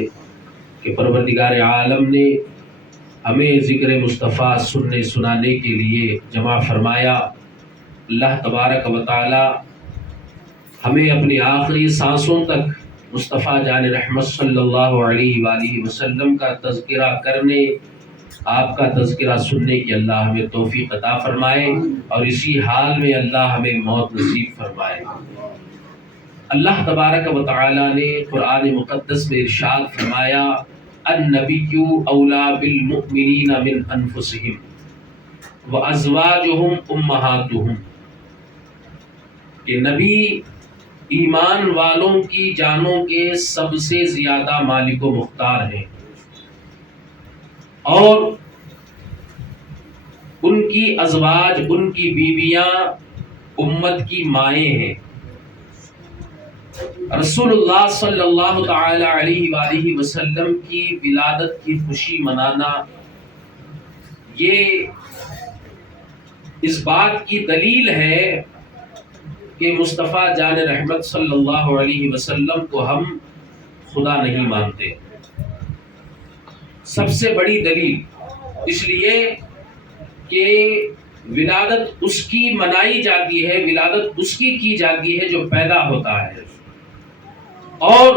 کہ پروردگار عالم نے ہمیں ذکر مصطفیٰ سننے سنانے کے لیے جمع فرمایا۔ اللہ تبارک و تعالیٰ ہمیں اپنی آخری سانسوں تک مصطفیٰ جان رحمت صلی اللہ علیہ وآلہ وسلم کا تذکرہ کرنے، آپ کا تذکرہ سننے کی اللہ ہمیں توفیق عطا فرمائے، اور اسی حال میں اللہ ہمیں موت نصیب فرمائے۔ اللہ تبارک و تعالیٰ نے قرآن مقدس میں ارشاد فرمایا، النبی اولیٰ بالمؤمنین من انفسہم وازواجہم امہاتہم، کہ نبی ایمان والوں کی جانوں کے سب سے زیادہ مالک و مختار ہیں، اور ان کی ازواج، ان کی بیویاں امت کی مائیں ہیں۔ رسول اللہ صلی اللہ تعالی علیہ وآلہ وسلم کی ولادت کی خوشی منانا، یہ اس بات کی دلیل ہے کہ مصطفیٰ جان رحمت صلی اللہ علیہ وسلم کو ہم خدا نہیں مانتے۔ سب سے بڑی دلیل اس لیے کہ ولادت اس کی منائی جاتی ہے، ولادت اس کی جاتی ہے جو پیدا ہوتا ہے، اور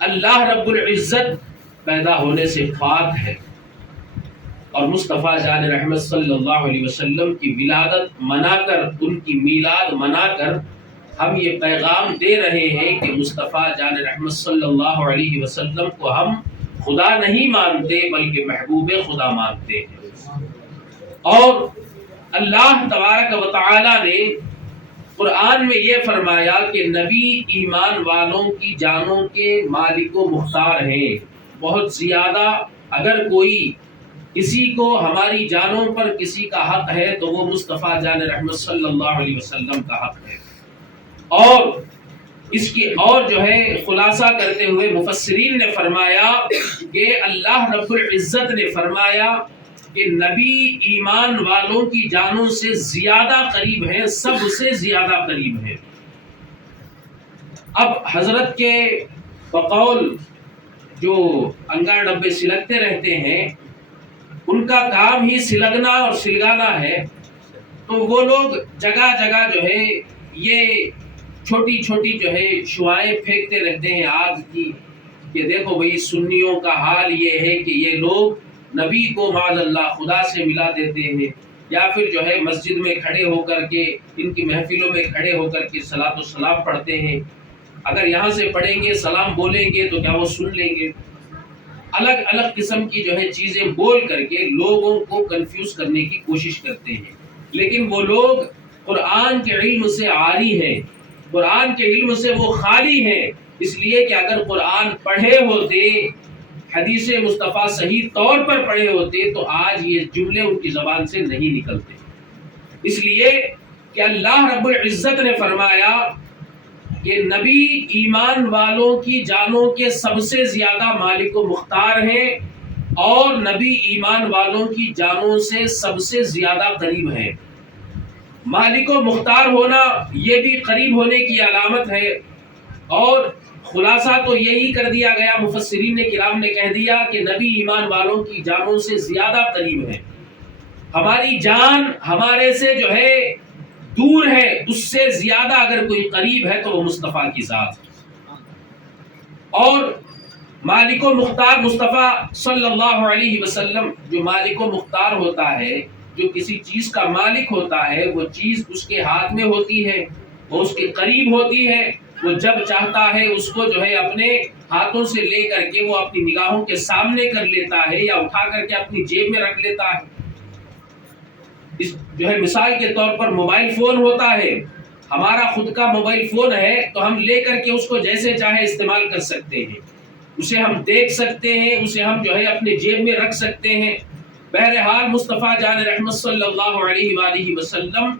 اللہ رب العزت پیدا ہونے سے پاک ہے، اور مصطفیٰ جان رحمت صلی اللہ علیہ وسلم کی ولادت منا کر، ان کی میلاد منا کر ہم یہ پیغام دے رہے ہیں کہ مصطفیٰ جان رحمت صلی اللہ علیہ وسلم کو ہم خدا نہیں مانتے بلکہ محبوب خدا مانتے ہیں۔ اور اللہ تبارک و تعالی نے قرآن میں یہ فرمایا کہ نبی ایمان والوں کی جانوں کے مالک و مختار ہیں، بہت زیادہ۔ اگر کوئی کسی کو ہماری جانوں پر کسی کا حق ہے تو وہ مصطفیٰ جان رحمت صلی اللہ علیہ وسلم کا حق ہے۔ اور اس کی اور جو ہے خلاصہ کرتے ہوئے مفسرین نے فرمایا کہ اللہ رب العزت نے فرمایا کہ نبی ایمان والوں کی جانوں سے زیادہ قریب ہیں، سب سے زیادہ قریب ہیں۔ اب حضرت کے بقول جو انگار ڈبے سلگتے رہتے ہیں، ان کا کام ہی سلگنا اور سلگانا ہے، تو وہ لوگ جگہ جگہ جو ہے یہ چھوٹی چھوٹی جو ہے شعائیں پھینکتے رہتے ہیں آگ کی، کہ دیکھو بھئی سنیوں کا حال یہ ہے کہ یہ لوگ نبی کو معاذ اللہ خدا سے ملا دیتے ہیں، یا پھر جو ہے مسجد میں کھڑے ہو کر کے ان کی محفلوں میں کھڑے ہو کر کے صلاۃ و سلام پڑھتے ہیں، اگر یہاں سے پڑھیں گے سلام بولیں گے تو کیا وہ سن لیں گے؟ الگ الگ قسم کی جو ہے چیزیں بول کر کے لوگوں کو کنفیوز کرنے کی کوشش کرتے ہیں، لیکن وہ لوگ قرآن کے علم سے عاری ہیں، قرآن کے علم سے وہ خالی ہیں، اس لیے کہ اگر قرآن پڑھے ہوتے، حدیث مصطفیٰ صحیح طور پر پڑھے ہوتے تو آج یہ جملے ان کی زبان سے نہیں نکلتے، اس لیے کہ اللہ رب العزت نے فرمایا کہ نبی ایمان والوں کی جانوں کے سب سے زیادہ مالک و مختار ہیں، اور نبی ایمان والوں کی جانوں سے سب سے زیادہ قریب ہیں۔ مالک و مختار ہونا یہ بھی قریب ہونے کی علامت ہے، اور خلاصہ تو یہی کر دیا گیا، مفسرین کرام نے کہہ دیا کہ نبی ایمان والوں کی جانوں سے زیادہ قریب ہے۔ ہماری جان ہمارے سے جو ہے دور ہے، اس سے زیادہ اگر کوئی قریب ہے تو وہ مصطفیٰ کی ذات ہے۔ اور مالک و مختار مصطفیٰ صلی اللہ علیہ وسلم، جو مالک و مختار ہوتا ہے، جو کسی چیز کا مالک ہوتا ہے، وہ چیز اس کے ہاتھ میں ہوتی ہے، وہ اس کے قریب ہوتی ہے، وہ جب چاہتا ہے اس کو جو ہے اپنے ہاتھوں سے لے کر کے وہ اپنی نگاہوں کے سامنے کر لیتا ہے، یا اٹھا کر کے اپنی جیب میں رکھ لیتا ہے۔ اس جو ہے مثال کے طور پر موبائل فون ہوتا ہے، ہمارا خود کا موبائل فون ہے تو ہم لے کر کے اس کو جیسے چاہے استعمال کر سکتے ہیں، اسے ہم دیکھ سکتے ہیں، اسے ہم جو ہے اپنے جیب میں رکھ سکتے ہیں۔ بہرحال مصطفیٰ جان رحمت صلی اللہ علیہ وآلہ وسلم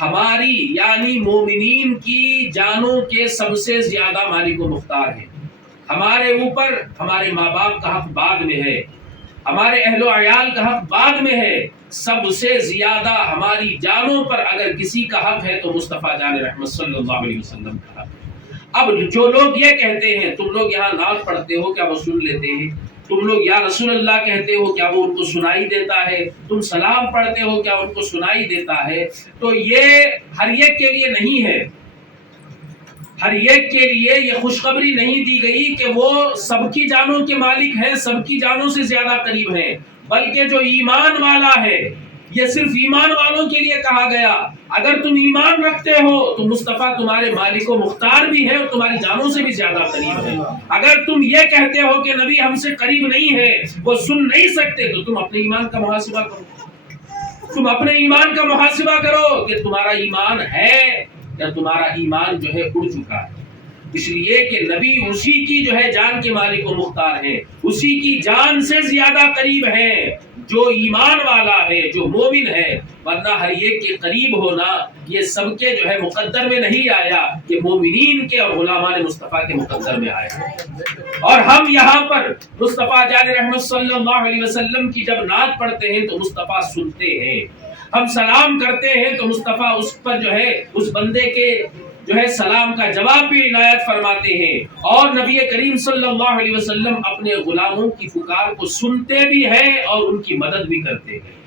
ہماری یعنی مومنین کی جانوں کے سب سے زیادہ مالک و مختار ہیں۔ ہمارے اوپر ہمارے ماں باپ کا حق بعد میں ہے، ہمارے اہل و عیال کا حق بعد میں ہے، سب سے زیادہ ہماری جانوں پر اگر کسی کا حق ہے تو مصطفیٰ جان رحمت صلی اللہ علیہ وسلم کا حق ہے۔ اب جو لوگ یہ کہتے ہیں تم لوگ یہاں نعت پڑھتے ہو کیا وہ سن لیتے ہیں؟ تم لوگ یا رسول اللہ کہتے ہو کیا وہ ان کو سنائی دیتا ہے؟ تم سلام پڑھتے ہو کیا ان کو سنائی دیتا ہے؟ تو یہ ہر ایک کے لیے نہیں ہے، ہر ایک کے لیے یہ خوشخبری نہیں دی گئی کہ وہ سب کی جانوں کے مالک ہیں، سب کی جانوں سے زیادہ قریب ہیں، بلکہ جو ایمان والا ہے یہ صرف ایمان والوں کے لیے کہا گیا۔ اگر تم ایمان رکھتے ہو تو مصطفیٰ تمہارے مالک و مختار بھی ہے اور تمہاری جانوں سے بھی زیادہ قریب ہے۔ اگر تم یہ کہتے ہو کہ نبی ہم سے قریب نہیں ہے، وہ سن نہیں سکتے، تو تم اپنے ایمان کا محاسبہ کرو، تم اپنے ایمان کا محاسبہ کرو کہ تمہارا ایمان ہے یا تمہارا ایمان جو ہے اڑ چکا ہے۔ اس لیے کہ نبی اسی کی جو ہے جان کے مالک و مختار ہیں، اسی کی جان سے زیادہ قریب ہیں جو ایمان والا ہے، جو مومن ہے، ورنہ ہر ایک کے قریب ہونا یہ سب کے جو ہے مقدر میں نہیں آیا، کہ مومنین کے اور غلامان مصطفیٰ کے مقدر میں آیا۔ اور ہم یہاں پر مصطفیٰ جان رحمت صلی اللہ علیہ وسلم کی جب نعت پڑھتے ہیں تو مصطفیٰ سنتے ہیں، ہم سلام کرتے ہیں تو مصطفیٰ اس پر جو ہے اس بندے کے جو ہے سلام کا جواب بھی عنایت فرماتے ہیں، اور نبی کریم صلی اللہ علیہ وسلم اپنے غلاموں کی پکار کو سنتے بھی ہیں اور ان کی مدد بھی کرتے ہیں۔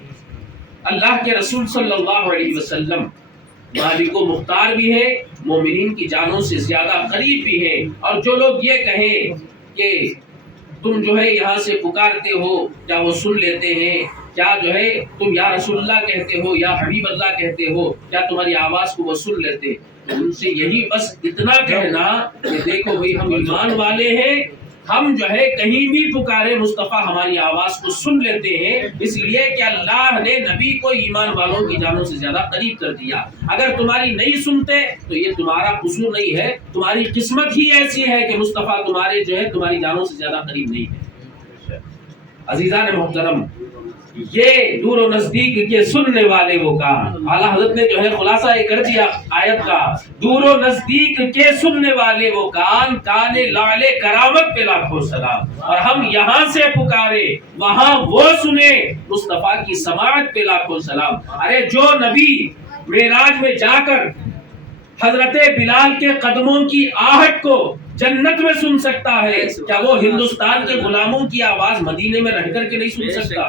اللہ کے رسول صلی اللہ علیہ وسلم مالک و مختار بھی ہے، مومنین کی جانوں سے زیادہ قریب بھی ہے۔ اور جو لوگ یہ کہیں کہ تم جو ہے یہاں سے پکارتے ہو کیا وہ سن لیتے ہیں، کیا جو ہے تم یا رسول اللہ کہتے ہو یا حبیب اللہ کہتے ہو، کیا تمہاری آواز کو وہ سن لیتے، تو ان سے یہی بس اتنا کہنا کہ دیکھو بھئی ہم ایمان والے ہیں، ہم جو ہے کہیں بھی پکارے مصطفیٰ ہماری آواز کو سن لیتے ہیں، اس لیے کہ اللہ نے نبی کو ایمان والوں کی جانوں سے زیادہ قریب کر دیا۔ اگر تمہاری نہیں سنتے تو یہ تمہارا قصور نہیں ہے، تمہاری قسمت ہی ایسی ہے کہ مصطفیٰ تمہارے جو ہے تمہاری جانوں سے زیادہ قریب نہیں ہے۔ عزیزان محترم، یہ دور و نزدیک کے سننے والے وہ کان، اعلیٰ حضرت نے جو ہے خلاصہ کر دیا آیت کا، دور و نزدیک کے سننے والے وہ کان، کان لعل کرامت پہ لاکھوں سلام، اور ہم یہاں سے پکارے وہاں وہ سنے، مصطفیٰ کی سماعت پہ لاکھوں سلام۔ ارے جو نبی معراج میں جا کر حضرت بلال کے قدموں کی آہٹ کو جنت میں سن سکتا ہے، کیا وہ ہندوستان کے غلاموں کی آواز مدینے میں رہ کر کے نہیں سن سکتا؟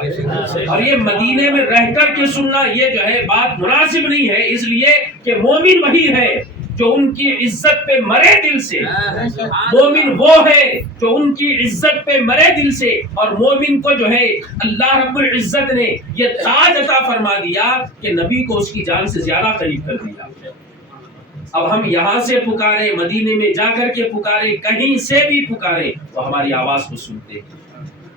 اور یہ مدینے میں رہ کر کے سننا یہ جو ہے بات مناسب نہیں ہے، اس لیے کہ مومن وہی ہے جو ان کی عزت پہ مرے دل سے. مومن وہ ہے جو ان کی عزت پہ مرے دل سے. اور مومن کو جو ہے اللہ رب العزت نے یہ تاج عطا فرما دیا کہ نبی کو اس کی جان سے زیادہ قریب کر دیا. اب ہم یہاں سے پکارے، مدینے میں جا کر کے پکارے، کہیں سے بھی پکارے تو ہماری آواز کو سنتے.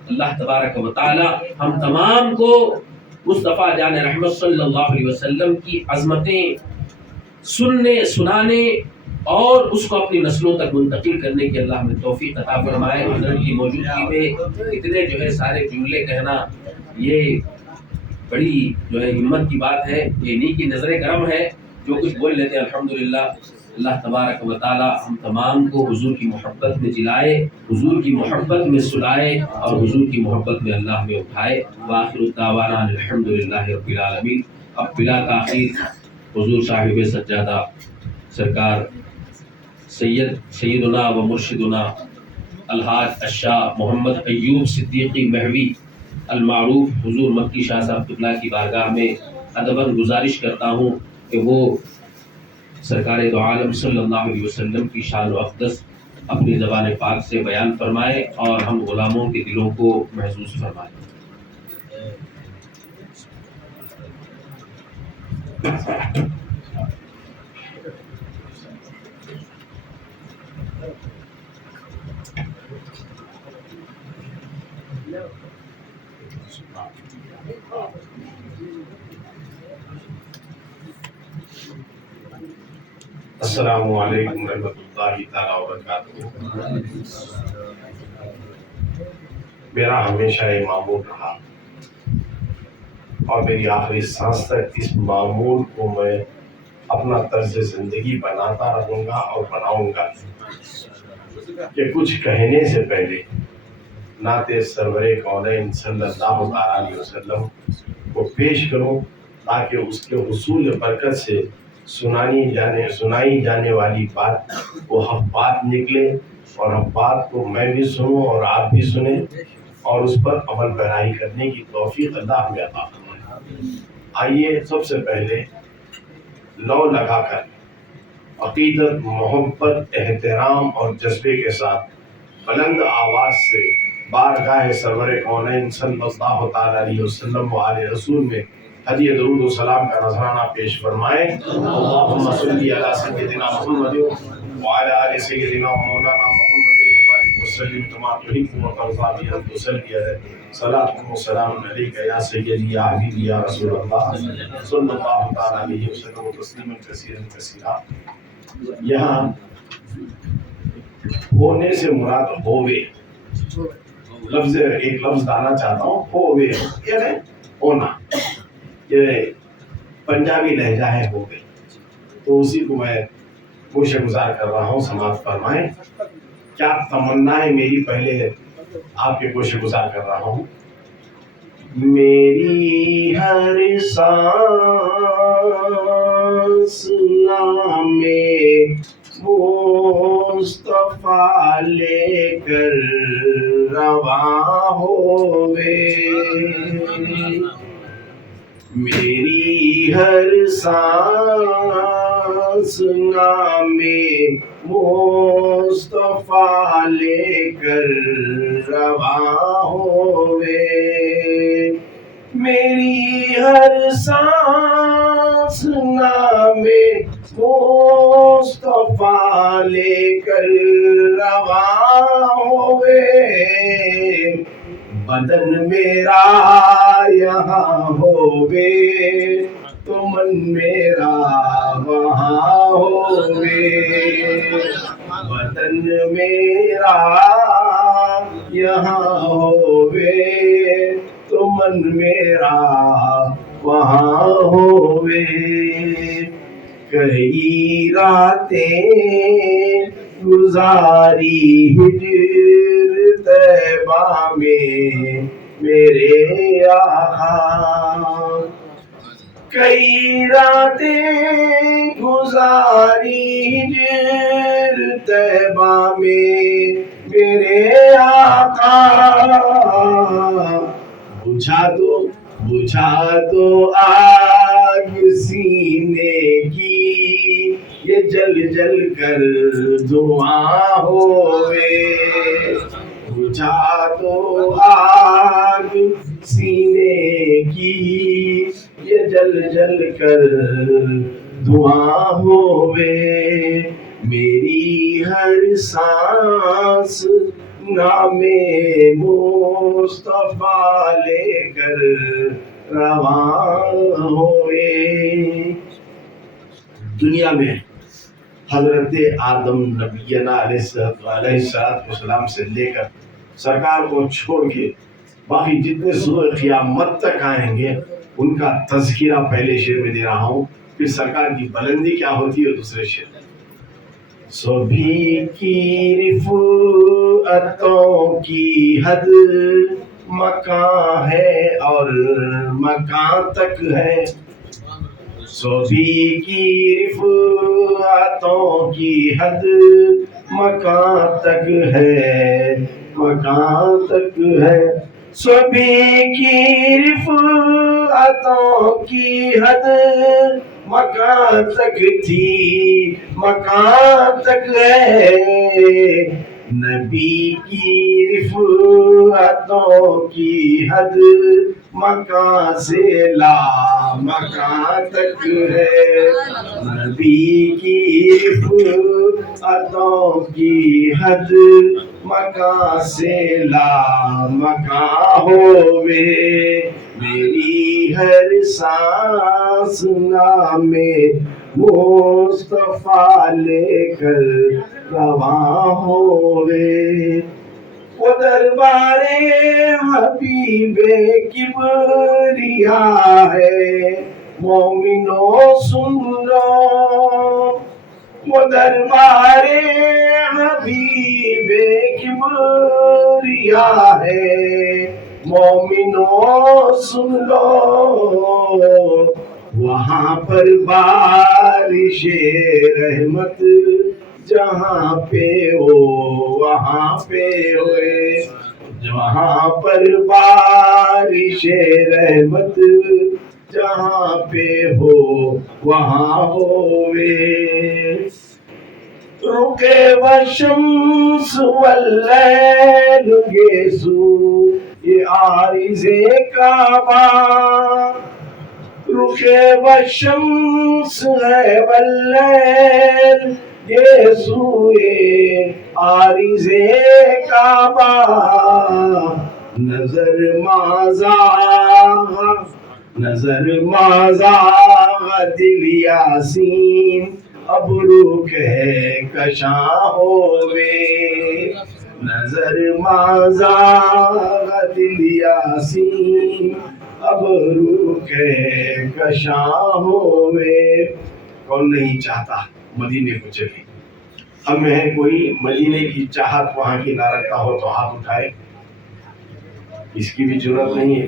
اللہ تبارک و تعالی ہم تمام کو مصطفیٰ جان رحمت صلی اللہ علیہ وسلم کی عظمتیں سننے، سنانے اور اس کو اپنی نسلوں تک منتقل کرنے کی اللہ ہمیں توفیق عطا فرمائے. حضرت کی موجودگی میں اتنے جو ہے سارے جملے کہنا یہ بڑی جو ہے ہمت کی بات ہے. یہ نہیں کہ نظر کرم ہے، جو کچھ بول لیتے ہیں الحمدللہ. اللہ تبارک و تعالی ہم تمام کو حضور کی محبت میں جلائے، حضور کی محبت میں سلائے اور حضور کی محبت میں اللہ میں اٹھائے. وآخر الدعوانا الحمدللہ رب العالمین. اب بلا تاخیر حضور صاحب سجادہ سرکار سیدنا و مرشدنا الحاج الشاہ محمد ایوب صدیقی مہوی المعروف حضور مکی شاہ صاحب قبلہ کی بارگاہ میں ادباً گزارش کرتا ہوں کہ وہ سرکار دو عالم صلی اللہ علیہ وسلم کی شان و اقدس اپنی زبان پاک سے بیان فرمائے اور ہم غلاموں کے دلوں کو محظوظ فرمائے. السلام علیکم ورحمۃ اللہ تعالیٰ وبرکاتہ. میرا ہمیشہ یہ معمول رہا اور میری آخری سانس تک اس معمول کو میں اپنا طرز زندگی بناتا رہوں گا اور بناؤں گا کہ کچھ کہنے سے پہلے نعت سرور کونین صلی اللہ علیہ وسلم کو پیش کروں تاکہ اس کے حصول برکت سے سنائی جانے والی بات وہ حق بات نکلے اور حق بات کو میں بھی سنوں اور آپ بھی سنیں اور اس پر عمل پیرائی کرنے کی توفیق اللہ ہمیں عطا فرمائے. آئیے سب سے پہلے لو لگا کر عقیدت، محبت، احترام اور جذبے کے ساتھ بلند آواز سے بارگاہ سرور کونین صلی اللہ تعالیٰ علیہ وسلم و آل رسول میں ہدیہ درود و سلام کا نذرانہ پیش فرمائیں. اللہم صلی علی سیدنا محمد وعلی آل سیدنا مولانا محمد وبارک وسلم کما تحب و ترضی ان تصلی صلاۃ و سلام علیک یا سیدی یا حبیبی یا رسول اللہ صلی اللہ تعالی علیہ وسلم تسلیما کثیرا کثیرا. یہاں ہونے سے مراد ہووے ایک لفظ ڈالنا چاہتا ہوں. ہووے یعنی ہونا، یہ پنجابی لہجہ ہے ہو گئی، تو اسی کو میں گوشہ گزار کر رہا ہوں. سماعت فرمائیں. کیا تمنا ہے میری، پہلے آپ کے گوشہ گزار کر رہا ہوں. میری ہر سانس نام مصطفیٰ لے کر رواں ہووے، میری ہر سانس نام مصطفیٰ لے کر رواں ہووے، میری ہر سانس نام مصطفیٰ لے کر رواں ہووے، بدن میرا یہاں ہووے تو من میرا وہاں ہووے، بدن میرا یہاں ہووے تو من میرا وہاں ہووے. کئی راتیں گزاری ہجر طیبہ میں میرے آقا، کئی راتیں گزاری ہجر طیبہ میں میرے آقا، بجھا دو آج آگ سینے کی یہ جل جل کر دعا ہوئے بجھا دو آگ سینے کی یہ جل جل کر دعا ہوئے میری ہر سانس نام مصطفیٰ لے کر رواں ہوئے. دنیا میں حضرت آدم نبینا علیہ السلام سے لے کر سرکار کو چھوڑ کے باقی جتنے صبح قیامت تک آئیں گے ان کا تذکرہ پہلے شعر میں دے رہا ہوں، پھر سرکار کی بلندی کیا ہوتی ہے دوسرے شعر میں. سبھی کی رفعتوں کی حد مکان ہے اور مکان تک ہے. سبھی کی رفعتوں کی حد مکان تک ہے مکان تک ہے. سبھی کی رفعتوں کی حد مکان تک تھی مکان تک ہے. نبی کی رفعتوں کی حد مکان سے لا مکان تک ہے. نبی کی رفعتوں کی حد مکان سے لا مکان ہوئے میری ہر سانس نام مصطفیٰ لے کر رواں ہوئے. وہ دربار حبیب کبریا ہے مومنو سن لو. وہ دربار حبیب کبریا ہے مومنو سن لو. وہاں پر بارش رحمت جہاں پہ ہو وہاں پہ ہوئے. جہاں پر بارش رحمت جہاں پہ ہو وہاں ہوئے. رکے والشمس واللیل گیسو یہ عارض کعبہ. رکے والشمس ہے واللیل گیسو یہ عارض کعبہ. نظر مازاغ دل یاسین ابرو ہے کشاں ہوئے. نظر مازاغ دل یاسین ابرو ہے کشاں ہوئے. کون نہیں چاہتا مدینے کو چلے؟ ہم ہے کوئی مدینے کی چاہت وہاں کی نہ رکھتا ہو تو ہاتھ اٹھائے. اس کی بھی ضرورت نہیں ہے.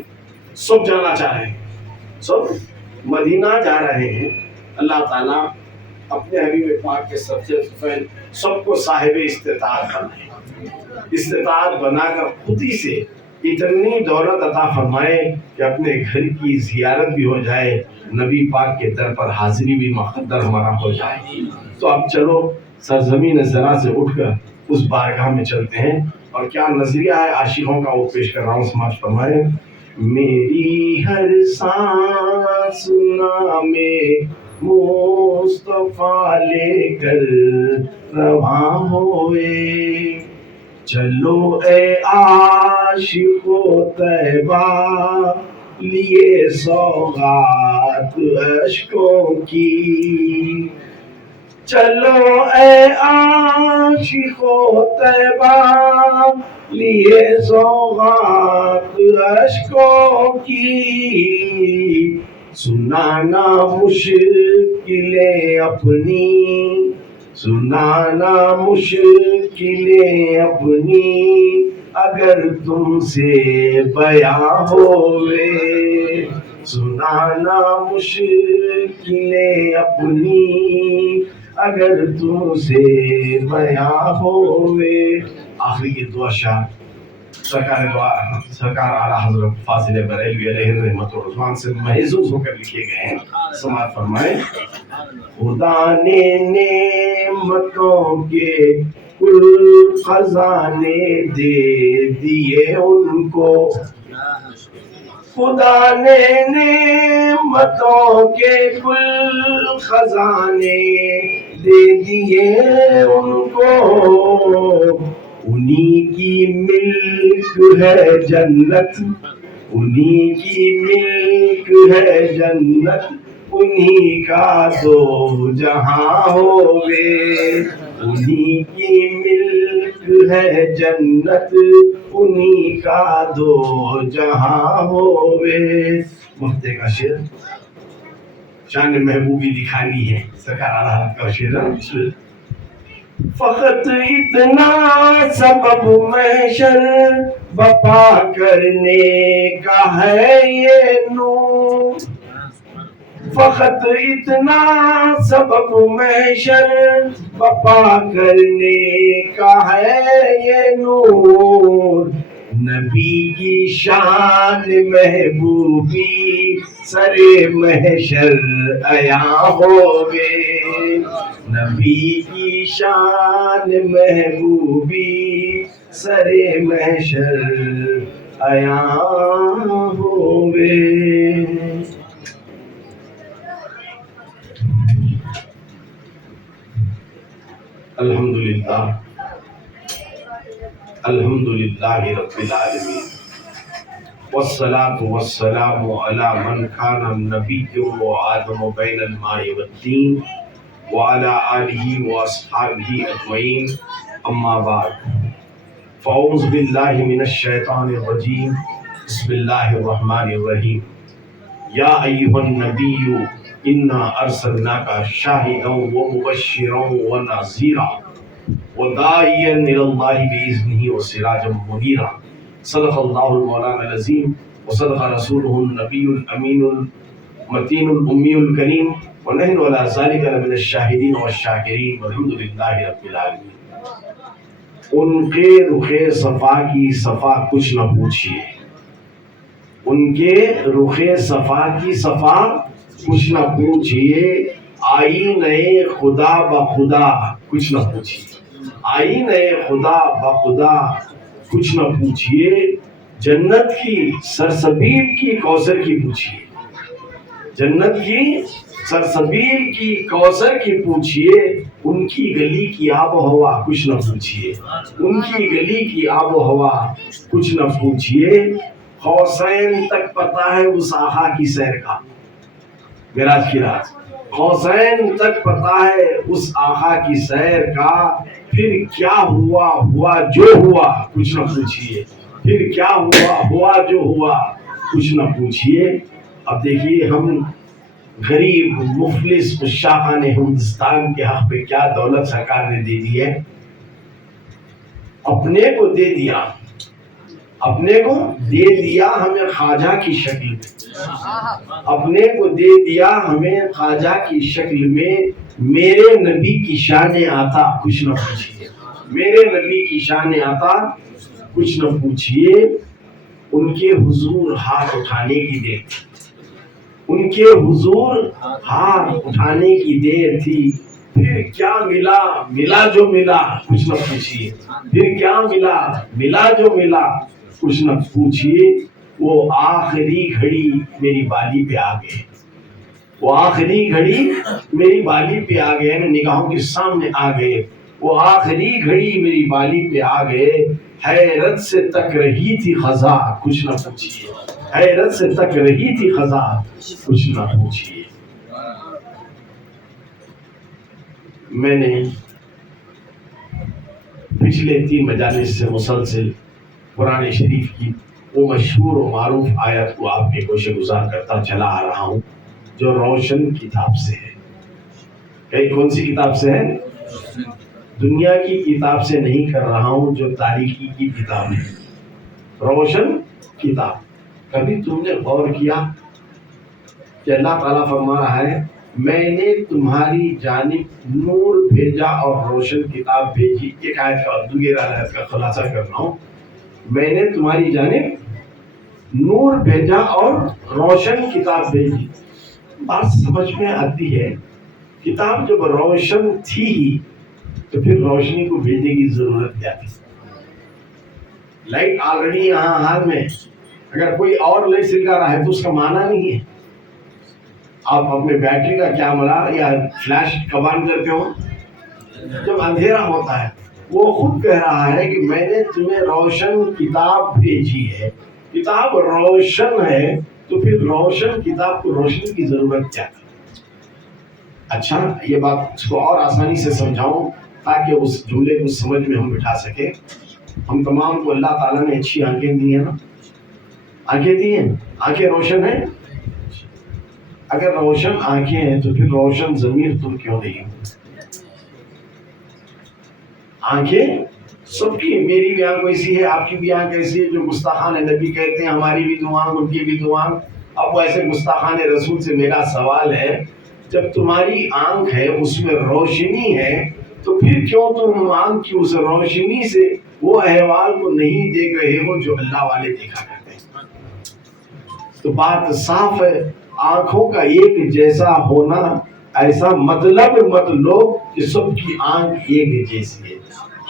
سب جانا چاہ رہے ہیں سب مدینہ جا رہے ہیں. اللہ تعالیٰ اپنے حبیب پاک کے سب کو صاحب استطاعت بنائے. استطاعت بنا کر خود ہی سے اتنی دولت عطا فرمائے کہ اپنے گھر کی زیارت بھی ہو جائے نبی پاک کے در پر حاضری بھی مقدر ہمارا ہو جائے. تو اب چلو سرزمین زرا سے اٹھ کر اس بارگاہ میں چلتے ہیں اور کیا نظریہ ہے عاشقوں کا وہ پیش کر رہا ہوں. سماج فرمائے میری ہر سانس نام مصطفیٰ لے کر رواں ہوئے. چلو اے عاشقو طیبہ لیے سوغات اشکوں کی. چلو اے عاشقو طیبہ لیے سوغات اشکوں کی. سنانا مشکلیں اپنی سنانا مشکلیں اپنی اگر تم سے بیاں ہوئے. سنانا مشکلیں اپنی اگر تم سے بیاں ہوئے. آخری یہ دو اشعار سرکار اعلیٰ حضرت فاضل بریلوی علیہ رحمت الرحمان سے محظوظ ہو کر لکھے گئے ہیں. سماعت فرمائیں. خدا نے نعمتوں کے کل خزانے دے دیے ان کو، خدا نے نعمتوں کے کل خزانے دے دیے ان کو، انہی کی ملک ہے جنت، انہی کی ملک ہے جنت، انہی کا دو جہاں ہوئے، انہی کی ملک ہے جنت، انہی کا دو جہاں ہوئے. مفتے کا شعر شان محبوبی دکھانی ہے. سرکار اعلیٰ کا شعر ہے. فقط اتنا سبب محشر بپا کرنے کا ہے یہ نور، فقط اتنا سبب محشر بپا کرنے کا ہے یہ نور، نبی کی شان محبوبی سر محشر عیاں ہوگے، نبی کی شان محبوبی سر محشر عیاں ہوگے. الحمدللہ الحمدللہ رب العالمین، والصلاة والسلام علی من کان النبی وآدم بین الماء والطین وعلی آلہ واصحابہ اجمعین. اما بعد، فاعوذ باللہ من الشیطان الرجیم. بسم اللہ الرحمن الرحیم. یا ایھا النبی انا ارسلناک شاہدا ومبشرا ونذیرا وداعیا الی اللہ باذنہ وسراجا منیرا. صدق اللہ المولانا العظیم وصدق رسولہ النبی الامین المتین الامی الکریم ونحن علی ذلک لمن الشاہدین والشاکرین والحمد للہ رب العالمین. ان کے رخ صفا کی صفا کچھ نہ پوچھئے، ان کے رخ صفا کی صفا کچھ نہ پوچھئے، آئینہ خدا بخدا کچھ نہ پوچھئے، آئینہ خدا بخدا کچھ نہ پوچھئے، جنت کی سرسبیل کی کوثر کی پوچھئے، جنت کی سرسبیل کی کوثر کی پوچھئے، ان کی گلی کی آب و ہوا کچھ نہ پوچھئے، ان کی گلی کی آب و ہوا کچھ نہ پوچھئے. حسین تک پتہ ہے اس آقا کی سیر کا، معراج کی رات حسین تک پتہ ہے اس آقا کی سیر کا، پھر کیا ہوا ہوا جو ہوا کچھ نہ پوچھئے، پھر کیا ہوا ہوا جو ہوا کچھ نہ پوچھئے. اب دیکھیے ہم غریب مفلس عشاقان ہندوستان کے حق پہ کیا دولت سرکار نے دے دی ہے. اپنے کو دے دیا، اپنے کو دے دیا ہمیں خواجہ کی شکل میں، اپنے کو دے دیا ہمیں خواجہ کی شکل میں. میرے نبی کی شان آتا کچھ نہ پوچھئے، میرے نبی کی شان آتا کچھ نہ پوچھئے. ان کے حضور ہاتھ اٹھانے کی دیر تھی، ان کے حضور ہاتھ اٹھانے کی دیر تھی. پھر کیا ملا ملا جو ملا کچھ نہ پوچھئے، پھر کیا ملا ملا جو ملا کچھ نہ پوچھئے. وہ آخری گھڑی میری بالی پہ آ گئے، وہ آخری گھڑی میری بالی پہ آ گئے، نگاہوں کے سامنے آ گئے. وہ آخری گھڑی میری بالی پہ آ گئے. حیرت سے تک رہی تھی خزاں کچھ نہ پوچھئے، حیرت سے تک رہی تھی خزاں کچھ نہ پوچھئے. میں نے پچھلے 3 مجالس سے مسلسل قرآن شریف کی وہ مشہور و معروف آیت کو آپ کے گوشے گزار کرتا چلا آ رہا ہوں جو روشن کتاب سے ہے. کئی کون سی کتاب سے ہے؟ دنیا کی کتاب سے نہیں کر رہا ہوں، جو تاریخی کی کتاب ہے، روشن کتاب. کبھی تم نے غور کیا کہ اللہ تعالیٰ فرما رہا ہے میں نے تمہاری جانب نور بھیجا اور روشن کتاب بھیجی. ایک آیت کا دوسری آیت کا خلاصہ کر رہا ہوں. میں نے تمہاری جانب نور بھیجا اور روشن کتاب بھیجی. بات سمجھ میں آتی ہے. کتاب جب روشن تھی ہی تو پھر روشنی کو بھیجنے کی ضرورت کیا تھی؟ لائٹ آلریڈی یہاں حال میں، اگر کوئی اور لائٹ سلکا رہا ہے تو اس کا معنی نہیں ہے. آپ اپنے بیٹری کا کیمرہ یا فلیش کب آن کرتے ہو؟ جب اندھیرا ہوتا ہے. وہ خود کہہ رہا ہے کہ میں نے تمہیں روشن کتاب بھیجی ہے. کتاب روشن ہے تو پھر روشن کتاب کو روشنی کی ضرورت کیا ہے؟ اچھا، یہ بات اس کو اور آسانی سے سمجھاؤں تاکہ اس جملے کو سمجھ میں ہم بٹھا سکیں. ہم تمام کو اللہ تعالیٰ نے اچھی آنکھیں دی ہیں نا؟ آنکھیں دی ہیں، آنکھیں روشن ہیں. اگر روشن آنکھیں ہیں تو پھر روشن ضمیر تم کیوں نہیں؟ آنکھیں سب کی، میری بھی آنکھ ایسی ہے، آپ کی بھی آنکھ ایسی ہے. جو گستاخان نبی کہتے ہیں ہماری بھی دو آنکھ، ان کی بھی دو آنکھ. اب ایسے گستاخان رسول سے میرا سوال ہے، جب تمہاری آنکھ ہے اس میں روشنی ہے تو پھر کیوں تم آنکھ کی اس روشنی سے وہ احوال کو نہیں دیکھ رہے ہو جو اللہ والے دیکھا کرتے ہیں؟ تو بات صاف ہے. آنکھوں کا ایک جیسا ہونا ایسا مطلب مت لو کہ سب کی آنکھ ایک جیسی ہے.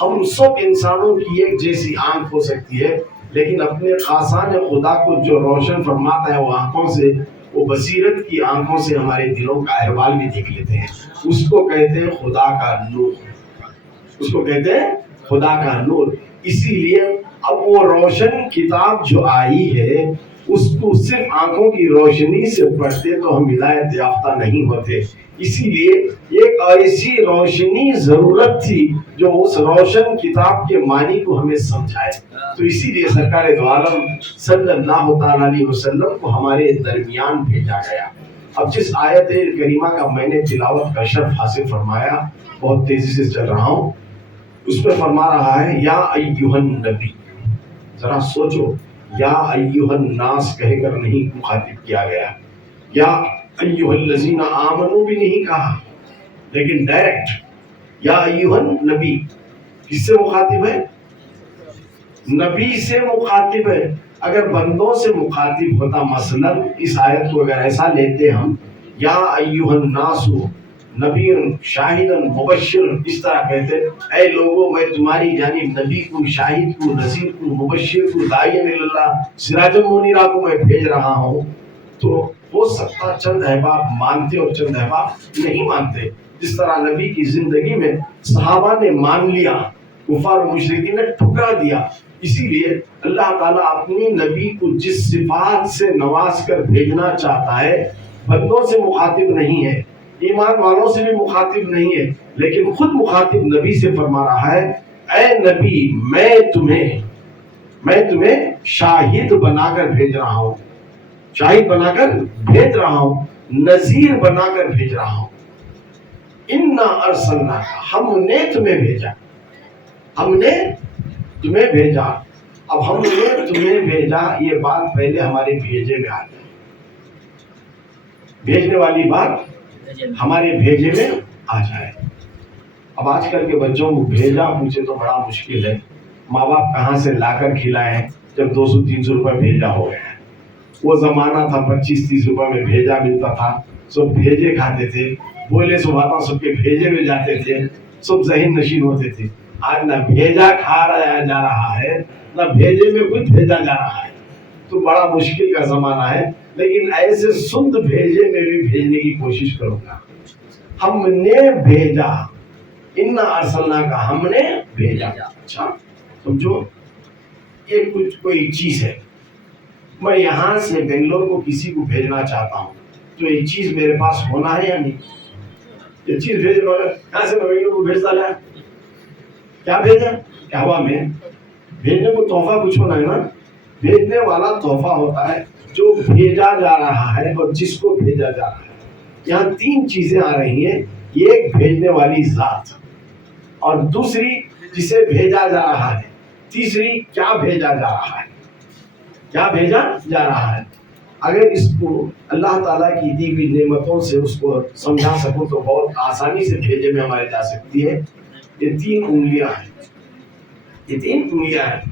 ہم سب انسانوں کی ایک جیسی آنکھ ہو سکتی ہے، لیکن اپنے خاصان خدا کو جو روشن فرماتا ہے وہ آنکھوں سے، وہ بصیرت کی آنکھوں سے ہمارے دلوں کا احوال بھی دیکھ لیتے ہیں. اس کو کہتے ہیں خدا کا نور. اس کو کہتے ہیں خدا کا نور. اسی لیے اب وہ روشن کتاب جو آئی ہے اس کو صرف آنکھوں کی روشنی سے پڑھتے تو ہم ہدایت یافتہ نہیں ہوتے. اسی لیے ایک ایسی روشنی ضرورت تھی جو اس روشن کتاب کے معنی کو ہمیں سمجھائے. تو اسی لیے سرکار دو عالم صلی اللہ تعالی علیہ وسلم کو ہمارے درمیان بھیجا گیا. اب جس آیت کریمہ کا میں نے تلاوت کا شرف حاصل فرمایا، بہت تیزی سے چل رہا ہوں، اس میں فرما رہا ہے یا ایھا النبی. ذرا سوچو، یا ایھا الناس کہہ کر نہیں مخاطب کیا گیا، یا ایھا الذین آمنوا بھی نہیں کہا، لیکن ڈائریکٹ یا ایھا النبی. کس سے مخاطب ہے؟ نبی سے مخاطب ہے. اگر بندوں سے مخاطب ہوتا، مثلا اس آیت کو اگر ایسا لیتے ہم، یا ایھا الناس نبی شاہدن مبشر، اس طرح کہتے اے لوگوں میں تمہاری جانب نبی کو، شاہد کو، نذیر کو، مبشر کو، داعین اللہ سراجا منیرا کو میں بھیج رہا ہوں، تو ہو سکتا چند احباب مانتے اور چند احباب نہیں مانتے. جس طرح نبی کی زندگی میں صحابہ نے مان لیا، کفار و مشرکین نے ٹھکرا دیا. اسی لیے اللہ تعالیٰ اپنی نبی کو جس صفات سے نواز کر بھیجنا چاہتا ہے، بندوں سے مخاطب نہیں ہے، ایمان والوں سے بھی مخاطب نہیں ہے، لیکن خود مخاطب نبی سے فرما رہا ہے اے نبی میں تمہیں شاہد بنا کر بھیج رہا ہوں، شاہد بنا کر بھیج رہا ہوں، نذیر بنا کر بھیج رہا ہوں. انا ارسلناک، ہم نے تمہیں بھیجا، ہم نے تمہیں بھیجا. اب ہم نے تمہیں بھیجا، یہ بات پہلے ہمارے بھیجے میں آ جائے. بھیجنے والی بات ہمارے بھیجے میں آ جائے. اب آج کل کے بچوں کو بھیجا پوچھے تو بڑا مشکل ہے. ماں باپ کہاں سے لا کر کھلائے ہیں جب 200-300 روپے بھیجا ہو گیا ہے. وہ زمانہ تھا 25-30 روپے میں بھیجا ملتا تھا، سب بھیجے کھاتے تھے، بولے سب آتا سب کے بھیجے میں جاتے تھے، سب ذہن نشین ہوتے تھے. آج نہ بھیجا جا رہا ہے، نہ بھیجے میں کچھ بھیجا جا رہا ہے. تو بڑا مشکل کا زمانہ ہے. لیکن ایسے سند بھیجے میں بھی بھیجنے کی کوشش کروں گا. ہم نے بھیجا، انا ارسلناک، ہم نے بھیجا. اچھا سمجھو، یہ کچھ کوئی چیز ہے، میں یہاں سے بنگلور کو کسی کو بھیجنا چاہتا ہوں، تو یہ چیز میرے پاس ہونا ہے یا نہیں؟ یہ چیز بھیجنے والا یہاں سے میں بنگلور کو بھیجتا ہے، کیا بھیجا؟ کیا ہوا میں بھیجنے کو تحفہ کچھ ہونا ہے نا. بھیجنے والا تحفہ ہوتا ہے جو بھیجا جا رہا ہے اور جس کو بھیجا جا رہا ہے. یہاں 3 چیزیں آ رہی ہیں، ایک بھیجنے والی ذات، اور دوسری جسے بھیجا جا رہا ہے، تیسری کیا بھیجا جا رہا ہے، کیا بھیجا جا رہا ہے. اگر اس کو اللہ تعالیٰ کی دی ہوئی نعمتوں سے اس کو سمجھا سکوں تو بہت آسانی سے بھیجے میں ہمارے جا سکتی ہے. یہ 3 انگلیاں ہیں، یہ 3 انگلیاں ہیں.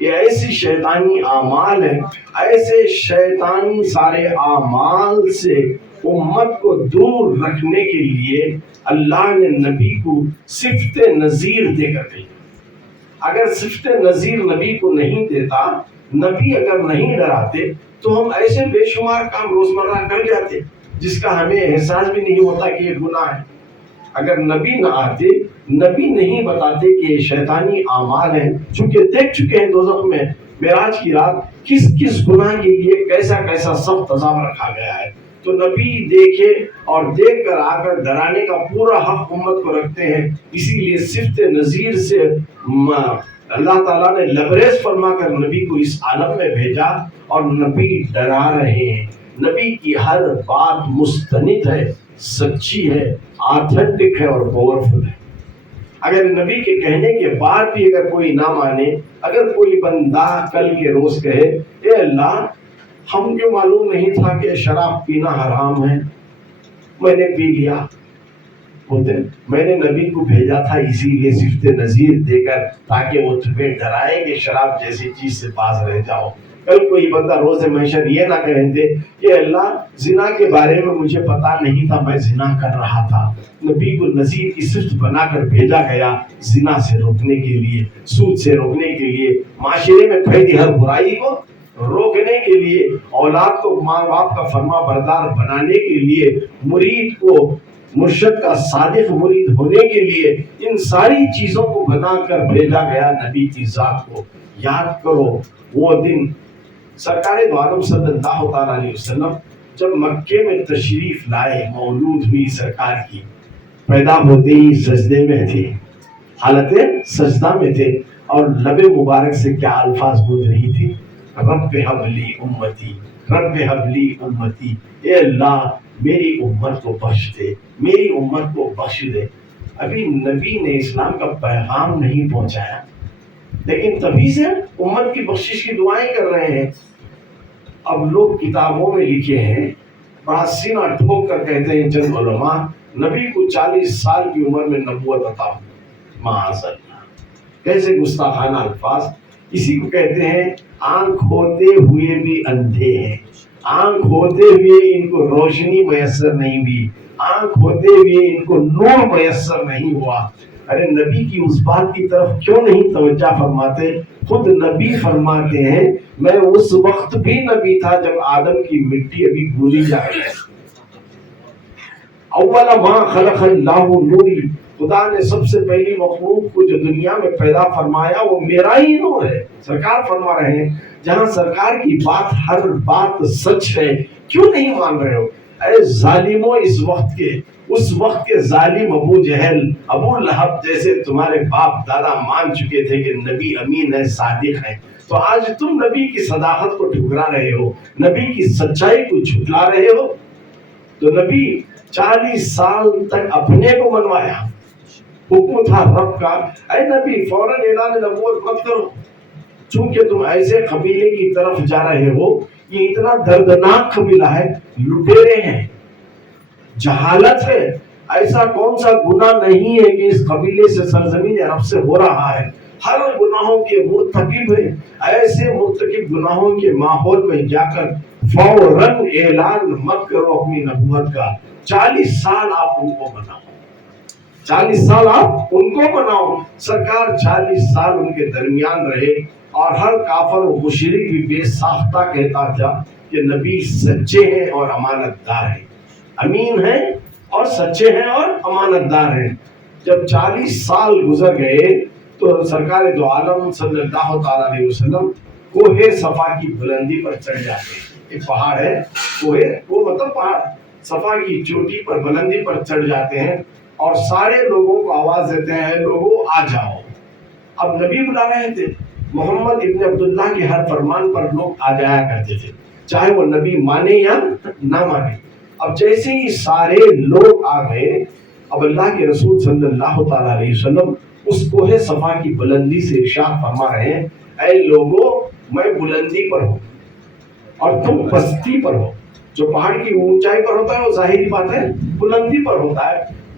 یہ ایسی شیطانی اعمال ہیں، ایسے شیطانی سارے اعمال سے امت کو دور رکھنے کے لیے اللہ نے نبی کو صفت نذیر دے کر دی۔ اگر صفت نذیر نبی کو نہیں دیتا، نبی اگر نہیں ڈراتے تو ہم ایسے بے شمار کام روزمرہ کر جاتے جس کا ہمیں احساس بھی نہیں ہوتا کہ یہ گناہ ہے۔ اگر نبی نہ آتے، نبی نہیں بتاتے کہ یہ شیطانی اعمال ہیں، چونکہ دیکھ چکے ہیں دوزخ میں معراج کی رات کس کس گناہ کے لیے کیسا کیسا سخت عذاب رکھا گیا ہے، تو نبی دیکھے اور دیکھ کر آ کر ڈرانے کا پورا حق امت کو رکھتے ہیں۔ اسی لیے صفت نذیر سے اللہ تعالیٰ نے لبریز فرما کر نبی کو اس عالم میں بھیجا، اور نبی ڈرا رہے ہیں۔ نبی کی ہر بات مستند ہے، سچی ہے، آتھنٹک ہے اور پاورفل ہے۔ اگر نبی کے کہنے کے بعد بھی اگر کوئی نہ مانے، اگر کوئی بندہ کل کے روز کہے اے اللہ ہم کو معلوم نہیں تھا کہ شراب پینا حرام ہے، میں نے پی لیا، بولتے میں نے نبی کو بھیجا تھا اسی لیے صفت نذیر دے کر تاکہ وہ تمہیں ڈرائے کہ شراب جیسی چیز سے باز رہ جاؤ۔ کل کوئی بندہ روز محشر یہ نہ کہیں دے کہ اللہ زنا کے بارے میں مجھے پتا نہیں تھا، میں زنا کر رہا تھا۔ نبی کو نذیر کی صفت بنا کر بھیجا گیا زنا سے روکنے کے لیے، سود سے روکنے کے لیے، معاشرے میں پھیلی ہر برائی کو روکنے کے لیے، اولاد کو ماں باپ کا فرما بردار بنانے کے لیے، مرید کو مرشد کا صادق مرید ہونے کے لیے، ان ساری چیزوں کو بنا کر بھیجا گیا نبی کی ذات کو۔ یاد کرو وہ دن سرکار دو عالم صلی اللہ تعالیٰ علیہ وسلم جب مکے میں تشریف لائے، مولود ہوئی سرکار کی، پیدا ہوتے ہی سجدے میں تھے، حالت سجدہ میں تھے، اور لب مبارک سے کیا الفاظ بول رہی تھی؟ رب ہب لی امتی، رب ہب لی امتی، اے اللہ میری امت کو بخش دے، میری امت کو بخش دے۔ ابھی نبی نے اسلام کا پیغام نہیں پہنچایا، لیکن تبھی سے امت کی بخشش کی دعائیں کر رہے ہیں۔ اب لوگ کتابوں میں لکھے ہیں، بڑا سینہ ٹھوک کر کہتے ہیں چند علماء، نبی کو 40 سال کی عمر میں نبوت عطا ہوئی۔ معاذ اللہ، کیسے گستاخانہ الفاظ! اسی کو کہتے ہیں آنکھ ہوتے ہوئے بھی اندھے ہیں، آنکھ ہوتے ہوئے ان کو روشنی میسر نہیں ہوئی، آنکھ ہوتے ہوئے ان کو نور میسر نہیں ہوا۔ ارے نبی کی اس بات کی طرف کیوں نہیں توجہ فرماتے؟ خود نبی فرماتے ہیں میں اس وقت بھی نبی تھا جب آدم کی مٹی ابھی بھولی جا رہی ہے۔ اول ما خلق اللہ نوری، خدا نے سب سے پہلی مخلوق کو جو دنیا میں پیدا فرمایا وہ میرا ہی نور ہے۔ سرکار فرما رہے ہیں جہاں سرکار کی بات ہر بات سچ ہے، کیوں نہیں مان رہے ہو؟ اے ظالموں، اس وقت کے ظالم ابو جہل، ابو لہب جیسے تمہارے باپ دادا مان چکے تھے کہ نبی امین ہے، صادق ہے، تو آج تم نبی کی صداقت کو ٹھکرا رہے ہو، نبی کی سچائی کو جھٹلا رہے ہو۔ تو نبی 40 سال تک اپنے کو منوایا، حکم تھا رب کا اے نبی فوراً اعلان نبوت مت کرو، چونکہ تم ایسے قبیلے کی طرف جا رہے ہو، یہ اتنا دردناک قبیلہ ہے، لٹیرے ہیں، جہالت ہے، ایسا کون سا گناہ نہیں ہے کہ اس قبیلے سے سرزمین عرب سے ہو رہا ہے، ہر گناہوں کے مرتکب ہیں، ایسے مرتکب گناہوں کے ماحول میں جا کر فوراً اعلان مت کرو اپنی نبوت کا۔ 40 سال آپ ان کو بناؤ، 40 سال آپ ان کو بناؤ۔ سرکار 40 سال ان کے درمیان رہے، اور ہر کافر و مشرک بھی بے ساختہ کہتا تھا کہ نبی سچے ہیں اور امانت دار ہیں، امین ہیں اور سچے ہیں اور امانت دار ہیں۔ جب 40 سال گزر گئے تو سرکار دو عالم صلی اللہ تعالیٰ علیہ وسلم کوہ صفا کی بلندی پر چڑھ جاتے ہیں۔ ایک پہاڑ ہے، وہ مطلب پہاڑ، صفا کی چوٹی پر بلندی پر چڑھ جاتے ہیں اور سارے لوگوں کو آواز دیتے ہیں اے لوگوں آ جاؤ۔ اب نبی بلا رہے تھے، محمد ابن عبداللہ کے ہر فرمان پر لوگ آ جایا کرتے تھے، چاہے وہ نبی مانے یا نہ مانے۔ اب جیسے ہی سارے لوگ آ گئے، اب اللہ کے رسول صلی اللہ تعالیٰ علیہ وسلم اس کوہ صفا کی بلندی سے ارشاد فرما رہے ہیں اے لوگوں میں بلندی پر ہوں اور تم پستی پر ہو۔ جو پہاڑ کی اونچائی پر ہوتا ہے وہ ظاہری بات ہے بلندی پر ہوتا ہے،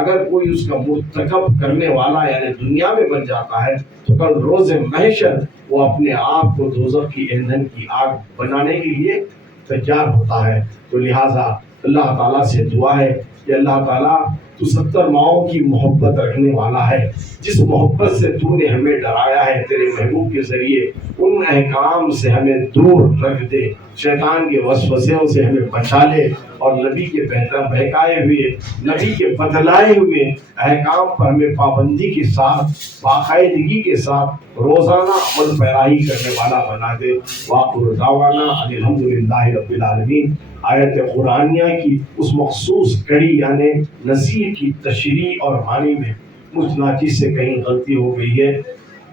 اگر کوئی اس کا مرتکب کرنے والا یعنی دنیا میں بن جاتا ہے تو کل روز محشر وہ اپنے آپ کو دوزخ کی ایندھن کی آگ بنانے کے لیے تیار ہوتا ہے. تو لہٰذا اللہ تعالیٰ سے دعا ہے کہ اللہ تعالیٰ تو 70 ماؤں کی محبت رکھنے والا ہے. جس محبت سے تو نے ہمیں ڈرایا ہے تیرے محبوب کے ذریعے ان احکام سے ہمیں دور رکھ دے, شیطان کے وسوسوں سے ہمیں بچا لے, اور نبی کے بہکائے ہوئے نبی کے بتلائے ہوئے احکام پر ہمیں پابندی کے ساتھ باقاعدگی کے ساتھ روزانہ عمل پیرائی کرنے والا بنا دے. وآخر دعوانا ان الحمدللہ رب العالمین. آیت قرآنیہ کی اس مخصوص کڑی یعنی نذیر کی تشریح اور معنی میں مجھ ناچیز سے کہیں غلطی ہو گئی ہے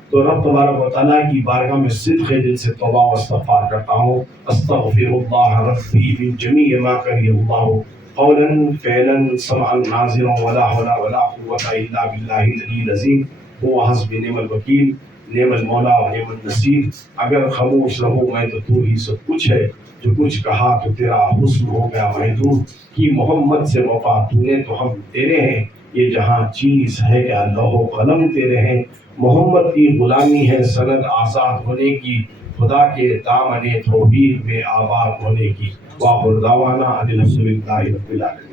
تو رب تبارک و تعالیٰ کی بارگاہ میں صدق دل سے توبہ و استغفار کرتا ہوں. استغفر اللہ ربی من جمیع ما کری اللہ قولا فعلا سمعا ناظرا ولا حول ولا قوة الا باللہ العلی العظیم. هو حسبی نعم الوکیل نعم المولا و نعم النصیر. اگر خاموش رہوں میں تو ہی سب کچھ ہے, جو کچھ کہا تو تیرا حسن ہو گیا محدود کی محمد سے وفا تو نے تو ہم تیرے ہیں. یہ جہاں چیز ہے کہ لوح و قلم تیرے ہیں. محمد کی غلامی ہے سند آزاد ہونے کی, خدا کے دامن توحید میں آباد ہونے کی. وآخر دعوانا ان الحمدللہ رب العالمین.